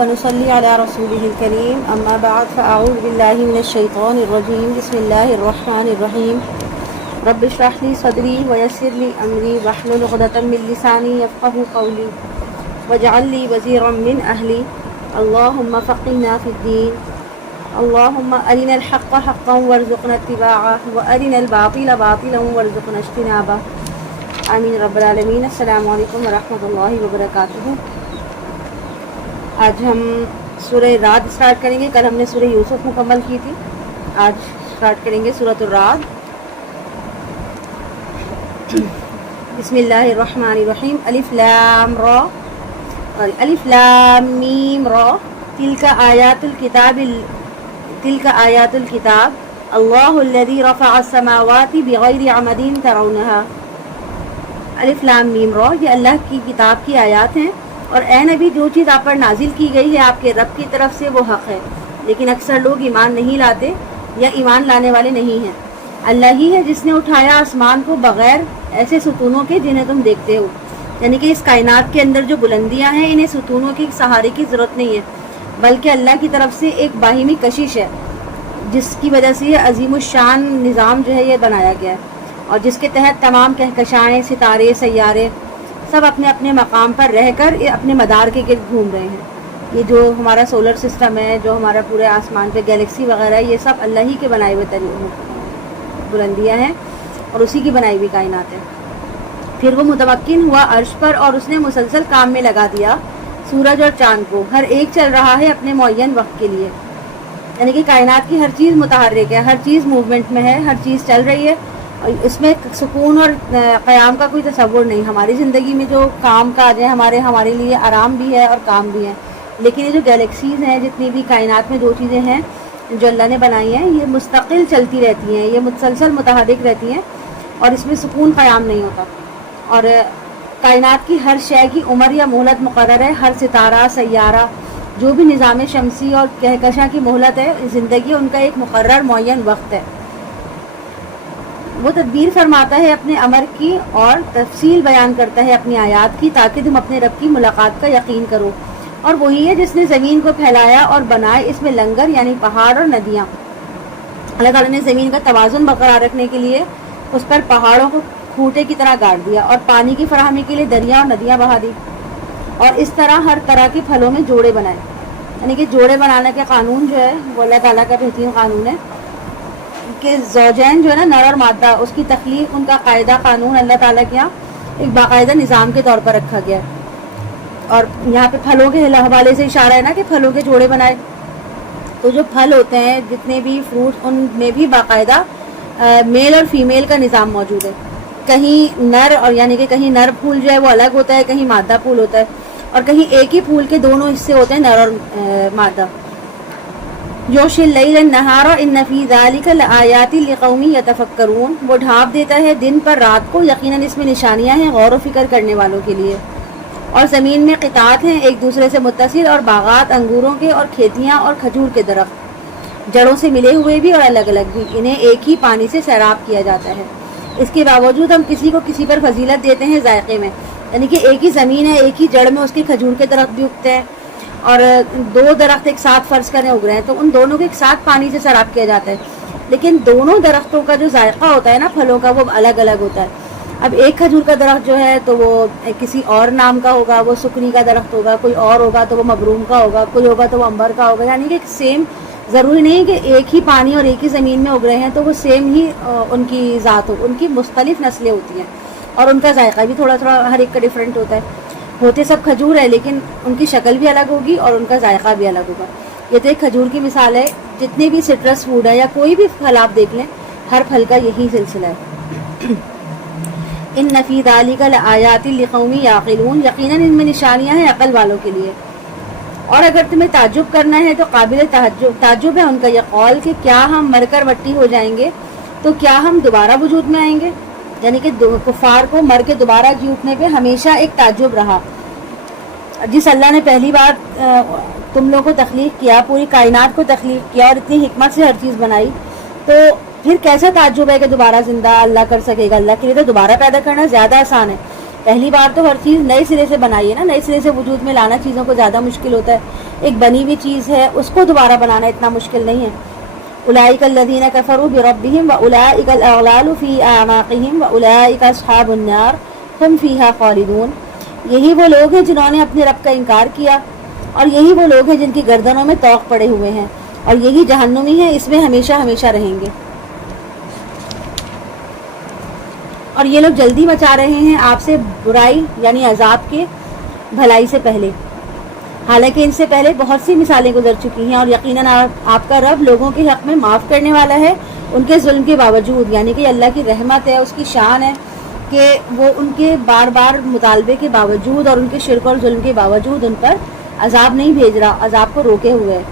ونصلي على رسوله الكريم أما بعد فأعوذ بالله من الشيطان الرجيم بسم الله الرحمن الرحيم رب اشرح لي صدري ويسر لي أمري واحلل عقدة من لساني يفقهوا قولي واجعل لي وزيرا من أهلي اللهم فقهنا في الدين اللهم أرنا الحق حقا وارزقنا اتباعه وأرنا الباطل باطلا وارزقنا اجتنابه آمین رب العالمین۔ السلام علیکم ورحمۃ اللہ وبرکاتہ۔ آج ہم سورہ رعد اسٹارٹ کریں گے۔ کل ہم نے سورہ یوسف مکمل کی تھی، آج اسٹارٹ کریں گے سورۃ الرعد۔ بسم اللہ الرحمن الرحیم۔ الف لام را الف لام میم را تلک آیات الکتاب اللہ الذی رفع السماوات بغیر عمد ترونها۔ الف لام میم را، یہ اللہ کی کتاب کی آیات ہیں، اور اے نبی جو چیز آپ پر نازل کی گئی ہے آپ کے رب کی طرف سے وہ حق ہے، لیکن اکثر لوگ ایمان نہیں لاتے یا ایمان لانے والے نہیں ہیں۔ اللہ ہی ہے جس نے اٹھایا آسمان کو بغیر ایسے ستونوں کے جنہیں تم دیکھتے ہو، یعنی کہ اس کائنات کے اندر جو بلندیاں ہیں انہیں ستونوں کے سہارے کی ضرورت نہیں ہے، بلکہ اللہ کی طرف سے ایک باہمی کشش ہے جس کی وجہ سے یہ عظیم الشان نظام جو ہے یہ بنایا گیا ہے، اور جس کے تحت تمام کہکشائیں، ستارے، سیارے سب اپنے اپنے مقام پر رہ کر اپنے مدار کے گرد گھوم رہے ہیں۔ یہ جو ہمارا سولر سسٹم ہے، جو ہمارا پورے آسمان پہ گیلیکسی وغیرہ ہے، یہ سب اللہ ہی کے بنائے ہوئے بلندیاں ہیں اور اسی کی بنائی ہوئی کائنات ہے۔ پھر وہ متمکن ہوا عرش پر اور اس نے مسلسل کام میں لگا دیا سورج اور چاند کو، ہر ایک چل رہا ہے اپنے معین وقت کے لیے، یعنی کہ کائنات کی ہر چیز متحرک ہے، ہر چیز موومنٹ میں ہے، ہر چیز چل رہی ہے، اس میں سکون اور قیام کا کوئی تصور نہیں۔ ہماری زندگی میں جو کام کاج ہے ہمارے لیے آرام بھی ہے اور کام بھی ہے، لیکن یہ جو گیلیکسیز ہیں، جتنی بھی کائنات میں جو چیزیں ہیں جو اللہ نے بنائی ہیں، یہ مستقل چلتی رہتی ہیں، یہ مسلسل متحرک رہتی ہیں، اور اس میں سکون قیام نہیں ہوتا۔ اور کائنات کی ہر شے کی عمر یا مہلت مقرر ہے، ہر ستارہ، سیارہ، جو بھی نظام شمسی اور کہکشاں کی مہلت ہے، زندگی ان کا ایک مقرر معین وقت ہے۔ وہ تدبیر فرماتا ہے اپنے امر کی اور تفصیل بیان کرتا ہے اپنی آیات کی، تاکہ تم اپنے رب کی ملاقات کا یقین کرو۔ اور وہی ہے جس نے زمین کو پھیلایا اور بنائے اس میں لنگر یعنی پہاڑ اور ندیاں۔ اللہ تعالیٰ نے زمین کا توازن برقرار رکھنے کے لیے اس پر پہاڑوں کو کھوٹے کی طرح گاڑ دیا، اور پانی کی فراہمی کے لیے دریا اور ندیاں بہا دی، اور اس طرح ہر طرح کے پھلوں میں جوڑے بنائے۔ یعنی کہ جوڑے بنانے کا قانون جو ہے وہ اللہ تعالیٰ کا بہترین قانون ہے کہ زوجین جو ہے نا، نر اور مادہ، اس کی تخلیق، ان کا قاعدہ قانون اللہ تعالیٰ کے یہاں ایک باقاعدہ نظام کے طور پر رکھا گیا ہے۔ اور یہاں پہ پھلوں کے حوالے سے اشارہ ہے نا کہ پھلوں کے جوڑے بنائے، تو جو پھل ہوتے ہیں جتنے بھی فروٹ، ان میں بھی باقاعدہ میل اور فیمیل کا نظام موجود ہے۔ کہیں نر، اور یعنی کہ کہیں نر پھول جو ہے وہ الگ ہوتا ہے، کہیں مادہ پھول ہوتا ہے، اور کہیں ایک ہی پھول کے دونوں حصے ہوتے ہیں، نر اور مادہ۔ یغشی اللیل النہار ان فی ذلک لآیات لقوم یتفکرون، وہ ڈھانپ دیتا ہے دن پر رات کو، یقیناً اس میں نشانیاں ہیں غور و فکر کرنے والوں کے لیے۔ اور زمین میں قطعات ہیں ایک دوسرے سے متصل، اور باغات انگوروں کے، اور کھیتیاں اور کھجور کے درخت، جڑوں سے ملے ہوئے بھی اور الگ الگ بھی، انہیں ایک ہی پانی سے سیراب کیا جاتا ہے۔ اس کے باوجود ہم کسی کو کسی پر فضیلت دیتے ہیں ذائقے میں، یعنی کہ ایک ہی زمین ہے، ایک ہی جڑ میں اس کے کھجور کے درخت بھی اگتے ہیں، اور دو درخت ایک ساتھ فرض کریں اگ رہے ہیں تو ان دونوں کو ایک ساتھ پانی سے سیراب کیا جاتا ہے، لیکن دونوں درختوں کا جو ذائقہ ہوتا ہے نا پھلوں کا، وہ الگ الگ ہوتا ہے۔ اب ایک کھجور کا درخت جو ہے تو وہ کسی اور نام کا ہوگا، وہ سکنی کا درخت ہوگا، کوئی اور ہوگا تو وہ مبروم کا ہوگا، کوئی ہوگا تو وہ امبر کا ہوگا، یعنی کہ سیم ضروری نہیں کہ ایک ہی پانی اور ایک ہی زمین میں اگ رہے ہیں تو وہ سیم ہی ان کی ذات ہو، ان کی مختلف نسلیں ہوتی ہیں، اور ان کا ذائقہ بھی تھوڑا تھوڑا ہر ایک کا ڈفرینٹ ہوتا ہے۔ ہوتے سب کھجور ہے لیکن ان کی شکل بھی الگ ہوگی اور ان کا ذائقہ بھی الگ ہوگا۔ یہ تو ایک کھجور کی مثال ہے، جتنے بھی سٹرس فوڈ ہے یا کوئی بھی پھل آپ دیکھ لیں، ہر پھل کا یہی سلسلہ ہے۔ ان فی ذلک لآیات لقوم یعقلون، یقیناً ان میں نشانیاں ہیں عقل والوں کے لیے۔ اور اگر تمہیں تعجب کرنا ہے تو قابل تعجب ہے ان کا یہ قول کہ کیا ہم مر کر مٹی ہو جائیں گے تو کیا ہم دوبارہ وجود میں آئیں گے، یعنی کہ کفار کو مر کے دوبارہ جی اٹھنے پہ ہمیشہ ایک تعجب رہا۔ جس اللہ نے پہلی بار تم لوگوں کو تخلیق کیا، پوری کائنات کو تخلیق کیا اور اتنی حکمت سے ہر چیز بنائی، تو پھر کیسا تعجب ہے کہ دوبارہ زندہ اللہ کر سکے گا؟ اللہ کے لیے تو دوبارہ پیدا کرنا زیادہ آسان ہے، پہلی بار تو ہر چیز نئے سرے سے بنائی ہے نا، نئے سرے سے وجود میں لانا چیزوں کو زیادہ مشکل ہوتا ہے، ایک بنی ہوئی چیز ہے اس کو دوبارہ بنانا اتنا مشکل نہیں ہے. اولئک الذین کفروا بربہم واولئک الاغلال فی اعناقہم واولئک اصحاب النار ہم فیہا خالدون. یہی وہ لوگ ہیں جنہوں نے اپنے رب کا انکار کیا اور یہی وہ لوگ ہیں جن کی گردنوں میں طوق پڑے ہوئے ہیں اور یہی جہنمی ہیں، اس میں ہمیشہ ہمیشہ رہیں گے. اور یہ لوگ جلدی مچا رہے ہیں آپ سے برائی یعنی عذاب کے بھلائی سے پہلے، حالانکہ ان سے پہلے بہت سی مثالیں گزر چکی ہیں. اور یقیناً آپ کا رب لوگوں کے حق میں معاف کرنے والا ہے ان کے ظلم کے باوجود. یعنی کہ اللہ کی رحمت ہے، اس کی شان ہے کہ وہ ان کے بار بار مطالبے کے باوجود اور ان کے شرک اور ظلم کے باوجود ان پر عذاب نہیں بھیج رہا، عذاب کو روکے ہوئے ہے.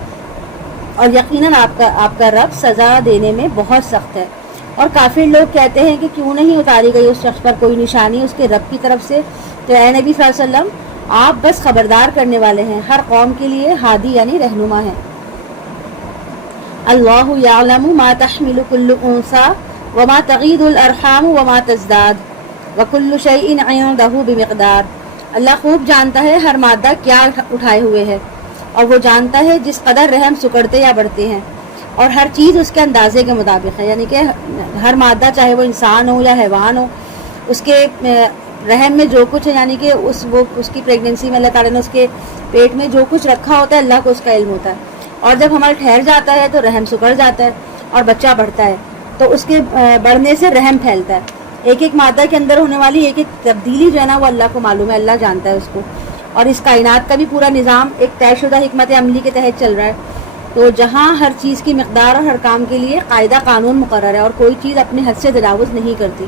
اور یقیناً آپ کا رب سزا دینے میں بہت سخت ہے. اور کافر لوگ کہتے ہیں کہ کیوں نہیں اتاری گئی اس شخص پر کوئی نشانی اس کے رب کی طرف سے. تو اے نبی صلی اللہ علیہ وسلم آپ بس خبردار کرنے والے ہیں، ہر قوم کے لیے ہادی یعنی رہنما ہیں. اللہ یعلم ما تحمل کل انثی وما تغید الارحام وما تزداد وکل شیء عندہ بمقدار. اللہ خوب جانتا ہے ہر مادہ کیا اٹھائے ہوئے ہے اور وہ جانتا ہے جس قدر رحم سکڑتے یا بڑھتے ہیں اور ہر چیز اس کے اندازے کے مطابق ہے. یعنی کہ ہر مادہ چاہے وہ انسان ہو یا حیوان ہو، اس کے رحم میں جو کچھ ہے، یعنی کہ اس کی پریگننسی میں اللہ تعالیٰ نے اس کے پیٹ میں جو کچھ رکھا ہوتا ہے اللہ کو اس کا علم ہوتا ہے. اور جب ہمارا ٹھہر جاتا ہے تو رحم سکڑ جاتا ہے اور بچہ بڑھتا ہے تو اس کے بڑھنے سے رحم پھیلتا ہے. ایک ایک مادہ کے اندر ہونے والی ایک ایک تبدیلی جو ہے نا وہ اللہ کو معلوم ہے، اللہ جانتا ہے اس کو. اور اس کائنات کا بھی پورا نظام ایک طے شدہ حکمت عملی کے تحت چل رہا ہے. تو جہاں ہر چیز کی مقدار اور ہر کام کے لیے قاعدہ قانون مقرر ہے اور کوئی چیز اپنے حد سے تجاوز نہیں کرتی.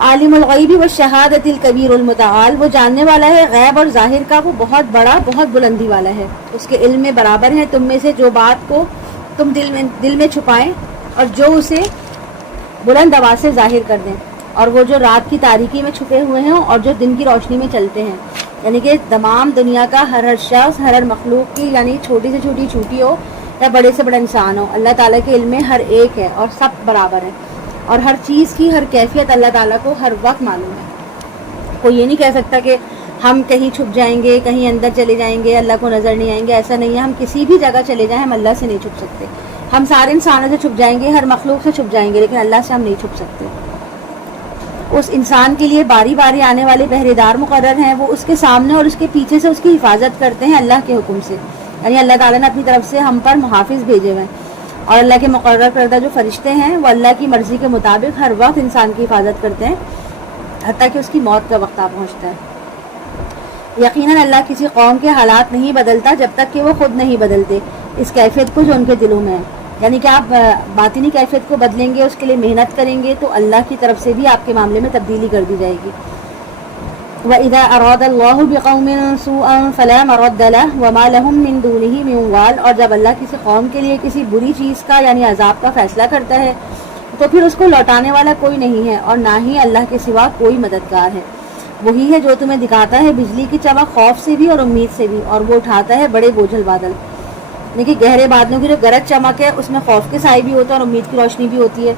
عالم الغیب والشہادۃ الکبیر المتعال، وہ جاننے والا ہے غیب اور ظاہر کا، وہ بہت بڑا بہت بلندی والا ہے. اس کے علم میں برابر ہے تم میں سے جو بات کو تم دل میں چھپائیں اور جو اسے بلند آواز سے ظاہر کر دیں، اور وہ جو رات کی تاریکی میں چھپے ہوئے ہیں اور جو دن کی روشنی میں چلتے ہیں. یعنی کہ تمام دنیا کا ہر شخص، ہر مخلوق کی، یعنی چھوٹی سے چھوٹی چوٹی ہو یا بڑے سے بڑا انسان ہو، اللہ تعالیٰ کے علم میں ہر ایک ہے اور سب برابر ہے. اور ہر چیز کی ہر کیفیت اللہ تعالیٰ کو ہر وقت معلوم ہے. کوئی یہ نہیں کہہ سکتا کہ ہم کہیں چھپ جائیں گے، کہیں اندر چلے جائیں گے، اللہ کو نظر نہیں آئیں گے. ایسا نہیں ہے، ہم کسی بھی جگہ چلے جائیں ہم اللہ سے نہیں چھپ سکتے. ہم سارے انسانوں سے چھپ جائیں گے، ہر مخلوق سے چھپ جائیں گے، لیکن اللہ سے ہم نہیں چھپ سکتے. اس انسان کے لیے باری باری آنے والے پہرے دار مقرر ہیں، وہ اس کے سامنے اور اس کے پیچھے سے اس کی حفاظت کرتے ہیں اللہ کے حکم سے. یعنی اللہ تعالیٰ نے اپنی طرف سے ہم پر محافظ بھیجے ہوئے ہیں اور اللہ کے مقرر کردہ جو فرشتے ہیں وہ اللہ کی مرضی کے مطابق ہر وقت انسان کی حفاظت کرتے ہیں حتیٰ کہ اس کی موت کا وقت آ پہنچتا ہے. یقیناً اللہ کسی قوم کے حالات نہیں بدلتا جب تک کہ وہ خود نہیں بدلتے اس کیفیت کو جو ان کے دلوں میں ہے. یعنی کہ آپ باطنی کیفیت کو بدلیں گے، اس کے لیے محنت کریں گے تو اللہ کی طرف سے بھی آپ کے معاملے میں تبدیلی کر دی جائے گی. وَإِذَا أَرَادَ اللَّهُ بِقَوْمٍ سُوءًا فَلَا مَرَدَّ لَهُ وَمَا لَهُم مِّن دُونِهِ مِن وَالٍ. اور جب اللہ کسی قوم کے لیے کسی بری چیز کا یعنی عذاب کا فیصلہ کرتا ہے تو پھر اس کو لوٹانے والا کوئی نہیں ہے اور نہ ہی اللہ کے سوا کوئی مددگار ہے. وہی ہے جو تمہیں دکھاتا ہے بجلی کی چمک خوف سے بھی اور امید سے بھی، اور وہ اٹھاتا ہے بڑے بوجھل بادل. لیکن گہرے بادلوں کی جو گرج چمک ہے اس میں خوف کے سائے بھی ہوتا ہے اور امید کی روشنی بھی ہوتی ہے.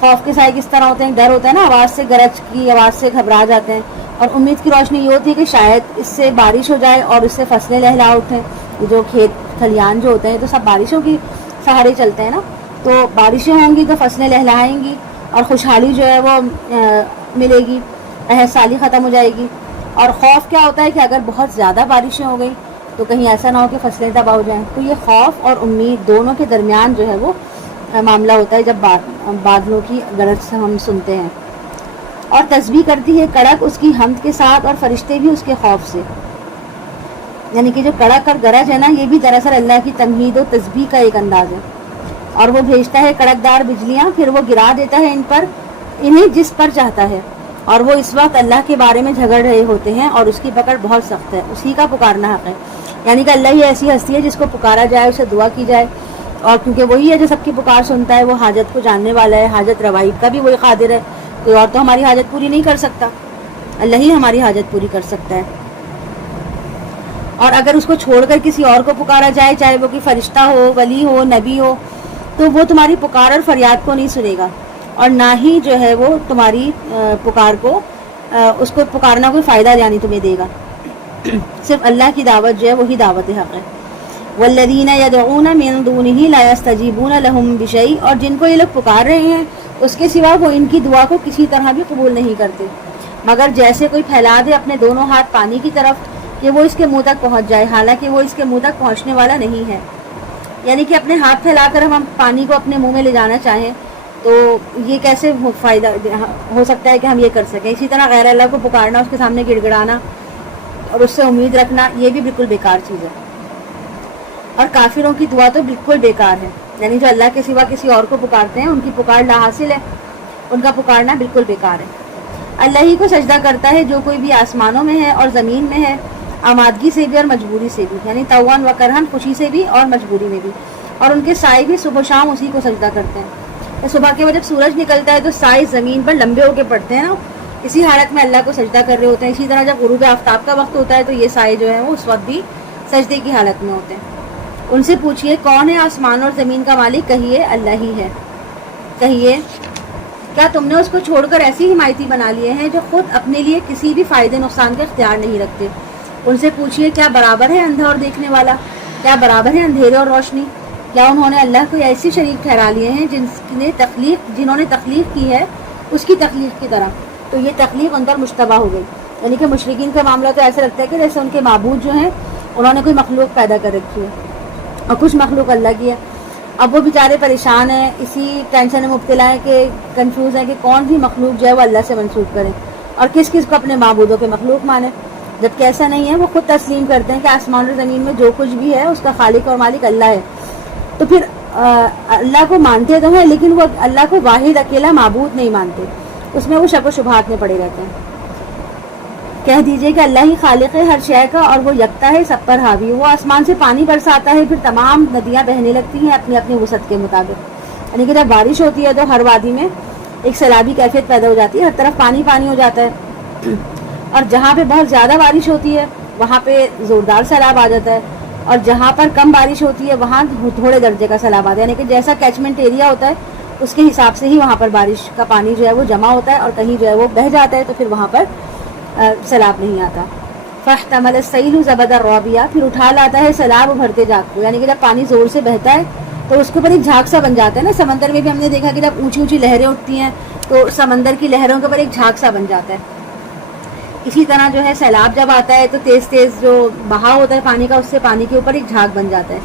خوف کے سائے کس طرح ہوتے ہیں؟ ڈر ہوتا ہے نا، آواز سے، گرج کی آواز سے گھبرا جاتے ہیں. اور امید کی روشنی یہ ہوتی ہے کہ شاید اس سے بارش ہو جائے اور اس سے فصلیں لہلا اٹھیں. جو کھیت کھلیان جو ہوتے ہیں تو سب بارشوں کی سہارے چلتے ہیں نا، تو بارشیں ہوں گی تو فصلیں لہلائیں گی اور خوشحالی جو ہے وہ ملے گی، قحط سالی ختم ہو جائے گی. اور خوف کیا ہوتا ہے کہ اگر بہت زیادہ بارشیں ہو گئیں تو کہیں ایسا نہ ہو کہ فصلیں تباہ ہو جائیں. تو یہ خوف اور امید دونوں کے درمیان جو ہے وہ معاملہ ہوتا ہے جب بادلوں کی گرج سے ہم سنتے ہیں. اور تسبیح کرتی ہے کڑک اس کی حمد کے ساتھ اور فرشتے بھی اس کے خوف سے. یعنی کہ جو کڑک اور گرج ہے نا، یہ بھی دراصل اللہ کی تمہید و تسبیح کا ایک انداز ہے. اور وہ بھیجتا ہے کڑکدار بجلیاں، پھر وہ گرا دیتا ہے انہیں جس پر چاہتا ہے. اور وہ اس وقت اللہ کے بارے میں جھگڑ رہے ہوتے ہیں اور اس کی پکڑ بہت سخت ہے. اسی کا پکارنا حق ہے. یعنی کہ اللہ ہی ایسی ہستی ہے جس کو پکارا جائے، اسے دعا کی جائے. اور کیونکہ وہی ہے جو سب کی پکار سنتا ہے، وہ حاجت کو جاننے والا ہے، حاجت روائی کا بھی وہی قادر ہے. کوئی اور تو ہماری حاجت پوری نہیں کر سکتا، اللہ ہی ہماری حاجت پوری کر سکتا ہے. اور اگر اس کو چھوڑ کر کسی اور کو پکارا جائے، چاہے وہ کوئی فرشتہ ہو، ولی ہو، نبی ہو، تو وہ تمہاری پکار اور فریاد کو نہیں سنے گا اور نہ ہی جو ہے وہ تمہاری پکار کو، اس کو پکارنا کوئی فائدہ یعنی تمہیں دے گا. صرف اللہ کی دعوت جو ہے وہی دعوت حق ہے. والذین یدعون من دونہ لا یستجیبون لہم بشیء، اور جن کو یہ لوگ پکار رہے ہیں اس کے سوا وہ ان کی دعا کو کسی طرح بھی قبول نہیں کرتے مگر جیسے کوئی پھیلا دے اپنے دونوں ہاتھ پانی کی طرف کہ وہ اس کے منہ تک پہنچ جائے، حالانکہ وہ اس کے منہ تک پہنچنے والا نہیں ہے. یعنی کہ اپنے ہاتھ پھیلا کر ہم پانی کو اپنے منہ میں لے جانا چاہیں تو یہ کیسے فائدہ ہو سکتا ہے کہ ہم یہ کر سکیں. اسی طرح غیر اللہ کو پکارنا، اس کے سامنے گڑ گڑانا اور اس سے امید رکھنا، یہ بھی بالکل بیکار چیز ہے. اور کافروں کی دعا تو بالکل بیکار ہے، یعنی جو اللہ کے سوا کسی اور کو پکارتے ہیں ان کی پکار لا حاصل ہے، ان کا پکارنا بالکل بیکار ہے. اللہ ہی کو سجدہ کرتا ہے جو کوئی بھی آسمانوں میں ہے اور زمین میں ہے، آمادگی سے بھی اور مجبوری سے بھی، یعنی توان و کرہن، خوشی سے بھی اور مجبوری میں بھی. اور ان کے سائے بھی صبح و شام اسی کو سجدہ کرتے ہیں. صبح کے وقت جب سورج نکلتا ہے تو سائے زمین پر لمبے ہو کے پڑتے ہیں نا، اسی حالت میں اللہ کو سجدہ کر رہے ہوتے ہیں. اسی طرح جب غروب آفتاب کا وقت ہوتا ہے تو یہ سائے جو ہیں وہ اس وقت بھی سجدے کی حالت میں ہوتے ہیں. ان سے پوچھئے کون ہے آسمان اور زمین کا مالک؟ کہیے اللہ ہی ہے. کہیے کیا تم نے اس کو چھوڑ کر ایسی حمایتی بنا لیے ہیں جو خود اپنے لیے کسی بھی فائدے نقصان کا اختیار نہیں رکھتے؟ ان سے پوچھئے کیا برابر ہے اندھا اور دیکھنے والا؟ کیا برابر ہے اندھیرے اور روشنی؟ کیا انہوں نے اللہ کو ایسی شریک ٹھہرا لیے ہیں جنہوں نے تخلیق کی ہے اس کی تخلیق کی طرح؟ تو یہ تخلیق ان پر مشتبہ ہو گئی. یعنی کہ مشرکین کا معاملہ تو ایسا لگتا ہے کہ جیسے ان کے معبود جو ہیں انہوں نے کوئی مخلوق پیدا کر رکھی ہے اور کچھ مخلوق اللہ کی ہے. اب وہ بیچارے پریشان ہیں، اسی ٹینشن میں مبتلا ہیں کہ کنفیوز ہیں کہ کون سی مخلوق جو ہے وہ اللہ سے منسوب کریں اور کس کس کو اپنے معبودوں کے مخلوق مانیں. جبکہ ایسا نہیں ہے، وہ خود تسلیم کرتے ہیں کہ آسمان اور زمین میں جو کچھ بھی ہے اس کا خالق اور مالک اللہ ہے. تو پھر اللہ کو مانتے تو ہیں لیکن وہ اللہ کو واحد اکیلا معبود نہیں مانتے، اس میں وہ شک و شبہات میں پڑے رہتے ہیں. کہہ دیجئے کہ اللہ ہی خالق ہے ہر شے کا اور وہ یکتا ہے سب پر حاوی. وہ آسمان سے پانی برساتا ہے، پھر تمام ندیاں بہنے لگتی ہیں اپنی اپنی وسعت کے مطابق. یعنی کہ جب بارش ہوتی ہے تو ہر وادی میں ایک سیلابی کیفیت پیدا ہو جاتی ہے، ہر طرف پانی پانی ہو جاتا ہے. اور جہاں پہ بہت زیادہ بارش ہوتی ہے وہاں پہ زوردار سیلاب آ جاتا ہے، اور جہاں پر کم بارش ہوتی ہے وہاں تھوڑے درجے کا سیلاب آتا ہے. یعنی کہ جیسا کیچمنٹ ایریا ہوتا ہے اس کے حساب سے ہی وہاں پر بارش کا پانی جو ہے وہ جمع ہوتا ہے، اور کہیں جو ہے وہ بہہ جاتا ہے تو پھر وہاں پر سیلاب نہیں آتا. فاحتمل السیل زبدا رابیا، پھر اٹھا لاتا ہے سیلاب ابھرتے جھاگ کو. یعنی کہ جب پانی زور سے بہتا ہے تو اس کے اوپر ایک جھاگ سا بن جاتا ہے نا. سمندر میں بھی ہم نے دیکھا کہ جب اونچی اونچی لہریں اٹھتی ہیں تو سمندر کی لہروں کے اوپر ایک جھاگ سا بن جاتا ہے. اسی طرح جو ہے سیلاب جب آتا ہے تو تیز تیز جو بہاؤ ہوتا ہے پانی کا، اس سے پانی کے اوپر ایک جھاگ بن جاتا ہے.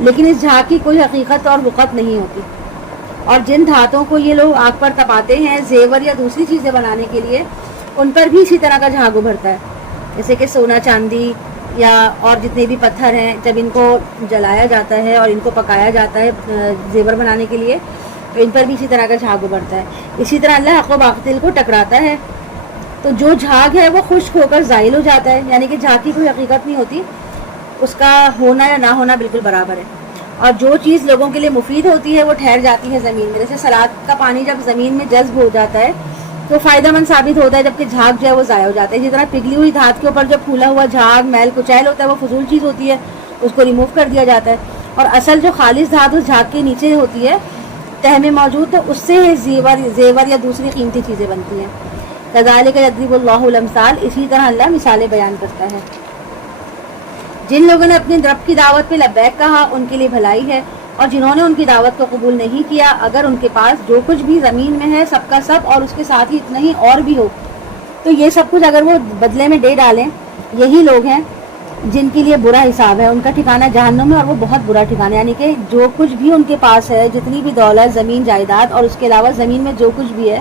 لیکن اس جھاگ کی کوئی حقیقت اور وقت نہیں ہوتی. اور جن دھاتوں کو یہ لوگ آگ پر تپاتے ہیں زیور یا دوسری چیزیں بنانے کے لیے، ان پر بھی اسی طرح کا جھاگ ابھرتا ہے. جیسے کہ سونا چاندی یا اور جتنے بھی پتھر ہیں، جب ان کو جلایا جاتا ہے اور ان کو پکایا جاتا ہے زیور بنانے کے لیے تو ان پر بھی اسی طرح کا جھاگ ابھرتا ہے. اسی طرح اللہ حق و باطل کو ٹکراتا ہے تو جو جھاگ ہے وہ خشک ہو کر زائل ہو جاتا ہے. یعنی کہ جھاگ کی کوئی حقیقت نہیں ہوتی، اس کا ہونا یا نہ ہونا بالکل برابر ہے. اور جو چیز لوگوں کے لیے مفید ہوتی ہے وہ ٹھہر جاتی ہے زمین میں. جیسے سلاد کا پانی جب زمین میں جذب ہو جاتا ہے تو فائدہ مند ثابت ہوتا ہے، جبکہ جھاگ جو ہے وہ ضائع ہو جاتا ہے. اسی طرح پگھلی ہوئی دھات کے اوپر جو پھولا ہوا جھاگ میل کچیل ہوتا ہے وہ فضول چیز ہوتی ہے، اس کو ریموو کر دیا جاتا ہے. اور اصل جو خالص دھات اس جھاگ کے نیچے ہوتی ہے تہ میں موجود، تو اس سے زیور یا دوسری قیمتی چیزیں بنتی ہیں. کذالک یضرب اللہ الامثال، اسی طرح اللہ مثالیں بیان کرتا ہے. جن لوگوں نے اپنے رب کی دعوت پہ لبیک کہا ان کے لیے بھلائی ہے، اور جنہوں نے ان کی دعوت کو قبول نہیں کیا اگر ان کے پاس جو کچھ بھی زمین میں ہے سب کا سب اور اس کے ساتھ ہی اتنا ہی اور بھی ہو تو یہ سب کچھ اگر وہ بدلے میں دے ڈالیں، یہی لوگ ہیں جن کے لیے برا حساب ہے. ان کا ٹھکانہ جہنم ہے اور وہ بہت برا ٹھکانہ. یعنی کہ جو کچھ بھی ان کے پاس ہے، جتنی بھی دولت، زمین، جائیداد اور اس کے علاوہ زمین میں جو کچھ بھی ہے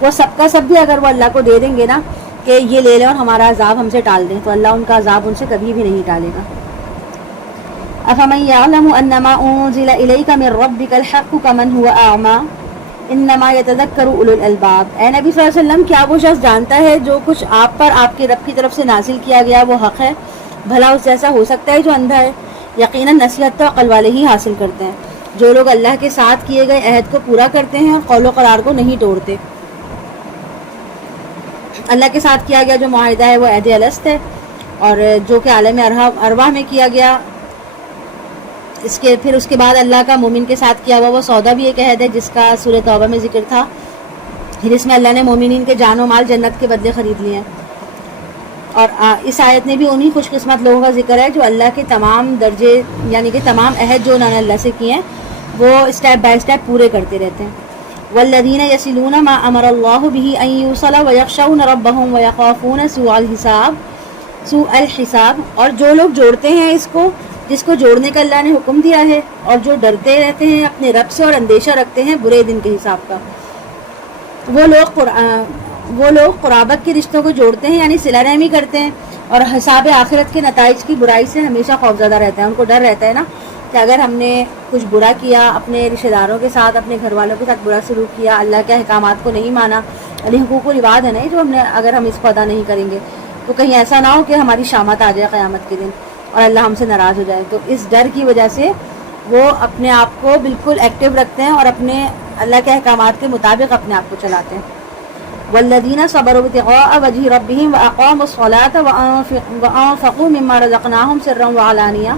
وہ سب کا سب بھی اگر وہ اللہ کو دے دیں گے نا کہ یہ لے لیں اور ہمارا عذاب ہم سے ٹال دیں، تو اللہ ان کا عذاب ان سے کبھی بھی نہیں ٹالے گا. افمن یعلم انما انزل الیک من ربک الحق کمن هو اعمی انما یتذکر اولو الالباب. اے نبی صلی اللہ علیہ وسلم، کیا وہ شخص جانتا ہے جو کچھ آپ پر آپ کے رب کی طرف سے نازل کیا گیا وہ حق ہے؟ بھلا اس جیسا ہو سکتا ہے جو اندھا ہے؟ یقیناً نصیحت تو عقل والے ہی حاصل کرتے ہیں، جو لوگ اللہ کے ساتھ کیے گئے عہد کو پورا کرتے ہیں اور قول و قرار کو نہیں توڑتے. اللہ کے ساتھ کیا گیا جو معاہدہ ہے وہ عہد الست ہے، اور جو کہ عالم ارواح میں کیا گیا پھر اس کے بعد اللہ کا مومن کے ساتھ کیا ہوا وہ سودا بھی ایک عہد ہے جس کا سورہ توبہ میں ذکر تھا، جس میں اللہ نے مومنین کے جان و مال جنت کے بدلے خرید لیے ہیں. اور اس آیت میں بھی انہی خوش قسمت لوگوں کا ذکر ہے جو اللہ کے تمام درجے یعنی کہ تمام عہد جو انہوں نے اللہ سے کیے ہیں وہ اسٹیپ بائی اسٹیپ پورے کرتے رہتے ہیں. والذین یصلون ما امر اللہ به ان یوصل ویخشون ربهم ویخافون سوء الحساب. اور جو لوگ جوڑتے ہیں اس کو جس کو جوڑنے کا اللہ نے حکم دیا ہے اور جو ڈرتے رہتے ہیں اپنے رب سے اور اندیشہ رکھتے ہیں برے دن کے حساب کا، وہ لوگ قرابت کے رشتوں کو جوڑتے ہیں یعنی صلہ رحمی کرتے ہیں اور حساب آخرت کے نتائج کی برائی سے ہمیشہ خوفزدہ رہتے ہیں. ان کو ڈر رہتا ہے نا کہ اگر ہم نے کچھ برا کیا، اپنے رشتہ داروں کے ساتھ اپنے گھر والوں کے ساتھ برا سلوک کیا، اللہ کے احکامات کو نہیں مانا، یعنی حقوق العباد ہے نا جو ہم نے، اگر ہم اس کو ادا نہیں کریں گے تو کہیں ایسا نہ ہو کہ ہماری شامت آ جائے قیامت کے دن اور اللہ ہم سے ناراض ہو جائے. تو اس ڈر کی وجہ سے وہ اپنے آپ کو بالکل ایکٹیو رکھتے ہیں اور اپنے اللہ کے احکامات کے مطابق اپنے آپ کو چلاتے ہیں. والذین صبروا ابتغاء وجہ ربہم واقاموا الصلاة وانفقوا مما رزقناہم سرا وعلانیہ.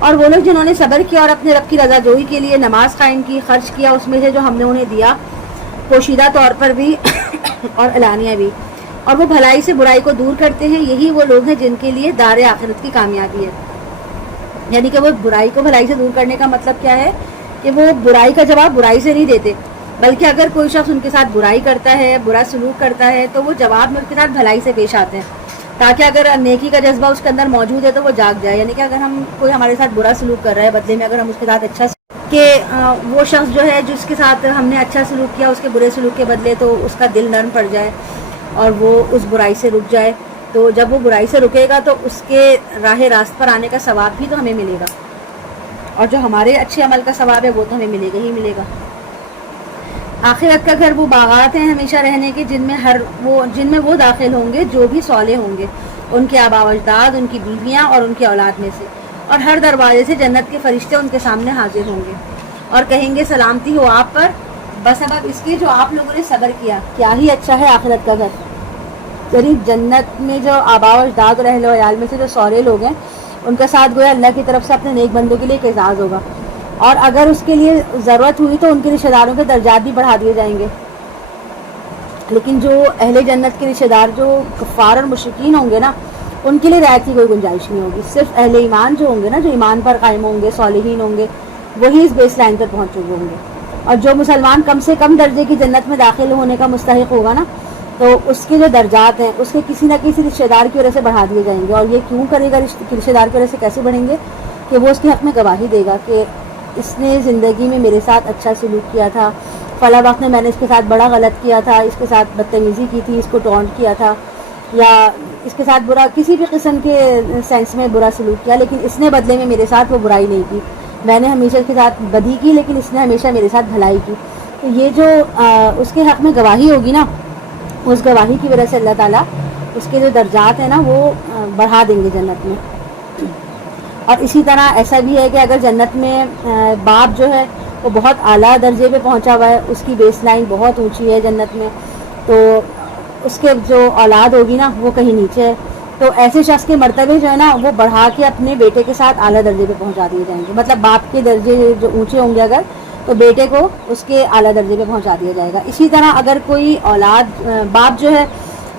اور وہ لوگ جنہوں نے صبر کیا اور اپنے رب کی رضا جوئی کے لیے نماز قائم کی، خرچ کیا اس میں سے جو ہم نے انہیں دیا، پوشیدہ طور پر بھی اور علانیہ بھی، اور وہ بھلائی سے برائی کو دور کرتے ہیں، یہی وہ لوگ ہیں جن کے لیے دار آخرت کی کامیابی ہے. یعنی کہ وہ برائی کو بھلائی سے دور کرنے کا مطلب کیا ہے کہ وہ برائی کا جواب برائی سے نہیں دیتے، بلکہ اگر کوئی شخص ان کے ساتھ برائی کرتا ہے، برا سلوک کرتا ہے تو وہ جواب میں اس کے ساتھ بھلائی سے پیش آتے ہیں، تاکہ اگر نیکی کا جذبہ اس کے اندر موجود ہے تو وہ جاگ جائے. یعنی کہ اگر ہم کوئی ہمارے ساتھ برا سلوک کر رہا ہے، بدلے میں اگر ہم اس کے ساتھ اچھا کہ وہ شخص جو ہے جس کے ساتھ ہم نے اچھا سلوک کیا اس کے برے سلوک کے بدلے تو اس کا دل نرم پڑ جائے اور وہ اس برائی سے رک جائے، تو جب وہ برائی سے رکے گا تو اس کے راہ راست پر آنے کا ثواب بھی تو ہمیں ملے گا، اور جو ہمارے اچھے عمل کا ثواب ہے وہ تو ہمیں ملے گا ہی ملے گا. آخرت کا گھر وہ باغات ہیں ہمیشہ رہنے کے جن میں وہ داخل ہوں گے جو بھی صالح ہوں گے، ان کے آباء و اجداد، ان کی بیویاں اور ان کی اولاد میں سے، اور ہر دروازے سے جنت کے فرشتے ان کے سامنے حاضر ہوں گے اور کہیں گے سلامتی ہو آپ پر بسبب اس کے جو آپ لوگوں نے صبر کیا. کیا ہی اچھا ہے آخرت کا گھر. یعنی جنت میں جو آباء و اجداد اور اہل و عیال میں سے جو صالح لوگ ہیں ان کا ساتھ گویا اللہ کی طرف سے اپنے نیک بندوں کے لیے ایک اعزاز ہوگا، اور اگر اس کے لیے ضرورت ہوئی تو ان کے رشتہ داروں کے درجات بھی بڑھا دیے جائیں گے. لیکن جو اہل جنت کے رشتہ دار جو کفار اور مشرکین ہوں گے نا، ان کے لیے رعایت کی کوئی گنجائش نہیں ہوگی. صرف اہل ایمان جو ہوں گے نا، جو ایمان پر قائم ہوں گے، صالحین ہوں گے، وہی اس بیس لائن پر پہنچ چکے ہوں گے. اور جو مسلمان کم سے کم درجے کی جنت میں داخل ہونے کا مستحق ہوگا نا، تو اس کے جو درجات ہیں اس کے کسی نہ کسی رشتہ دار کی وجہ سے بڑھا دیے جائیں گے. اور یہ کیوں کرے گا؟ رشتہ دار کی وجہ سے کیسے بڑھیں گے؟ کہ وہ اس کے حق میں گواہی دے گا کہ اس نے زندگی میں میرے ساتھ اچھا سلوک کیا تھا، فلاں وقت میں نے اس کے ساتھ بڑا غلط کیا تھا، اس کے ساتھ بدتمیزی کی تھی، اس کو ٹونٹ کیا تھا، یا اس کے ساتھ برا کسی بھی قسم کے سینس میں برا سلوک کیا، لیکن اس نے بدلے میں میرے ساتھ وہ برائی نہیں کی. میں نے ہمیشہ اس کے ساتھ بدی کی لیکن اس نے ہمیشہ میرے ساتھ بھلائی کی. تو یہ جو اس کے حق میں گواہی ہوگی نا، اس گواہی کی وجہ سے اللہ تعالیٰ اس کے جو درجات ہیں نا وہ بڑھا دیں گے جنت میں. اور اسی طرح ایسا بھی ہے کہ اگر جنت میں باپ جو ہے وہ بہت اعلیٰ درجے پہ پہنچا ہوا ہے، اس کی بیس لائن بہت اونچی ہے جنت میں، تو اس کے جو اولاد ہوگی نا وہ کہیں نیچے ہے، تو ایسے شخص کے مرتبے جو ہے نا وہ بڑھا کے اپنے بیٹے کے ساتھ اعلیٰ درجے پہ پہنچا دیے جائیں گے. مطلب باپ کے درجے جو اونچے ہوں گے اگر، تو بیٹے کو اس کے اعلیٰ درجے پہ پہنچا دیا جائے گا. اسی طرح اگر کوئی اولاد باپ جو ہے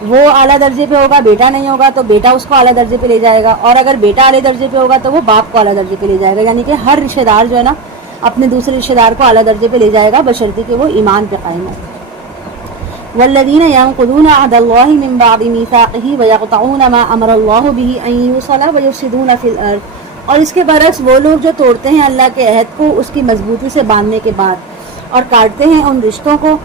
وہ اعلیٰ درجے پہ ہوگا، بیٹا نہیں ہوگا، تو بیٹا اس کو اعلیٰ درجے پہ لے جائے گا، اور اگر بیٹا اعلیٰ درجے پہ ہوگا تو وہ باپ کو اعلیٰ درجے پہ لے جائے گا. یعنی کہ ہر رشتہ دار جو ہے نا اپنے دوسرے رشتہ دار کو اعلیٰ درجے پہ لے جائے گا بشرطے کہ وہ ایمان پہ قائم ہے. والذین ینقضون عہد اللہ من بعد میثاقہ ویقطعون ما امر اللہ بہ ان یوصل ویفسدون فی الارض. اور اس کے برعکس وہ لوگ جو توڑتے ہیں اللہ کے عہد کو اس کی مضبوطی سے باندھنے کے بعد اور کاٹتے ہیں ان رشتوں کو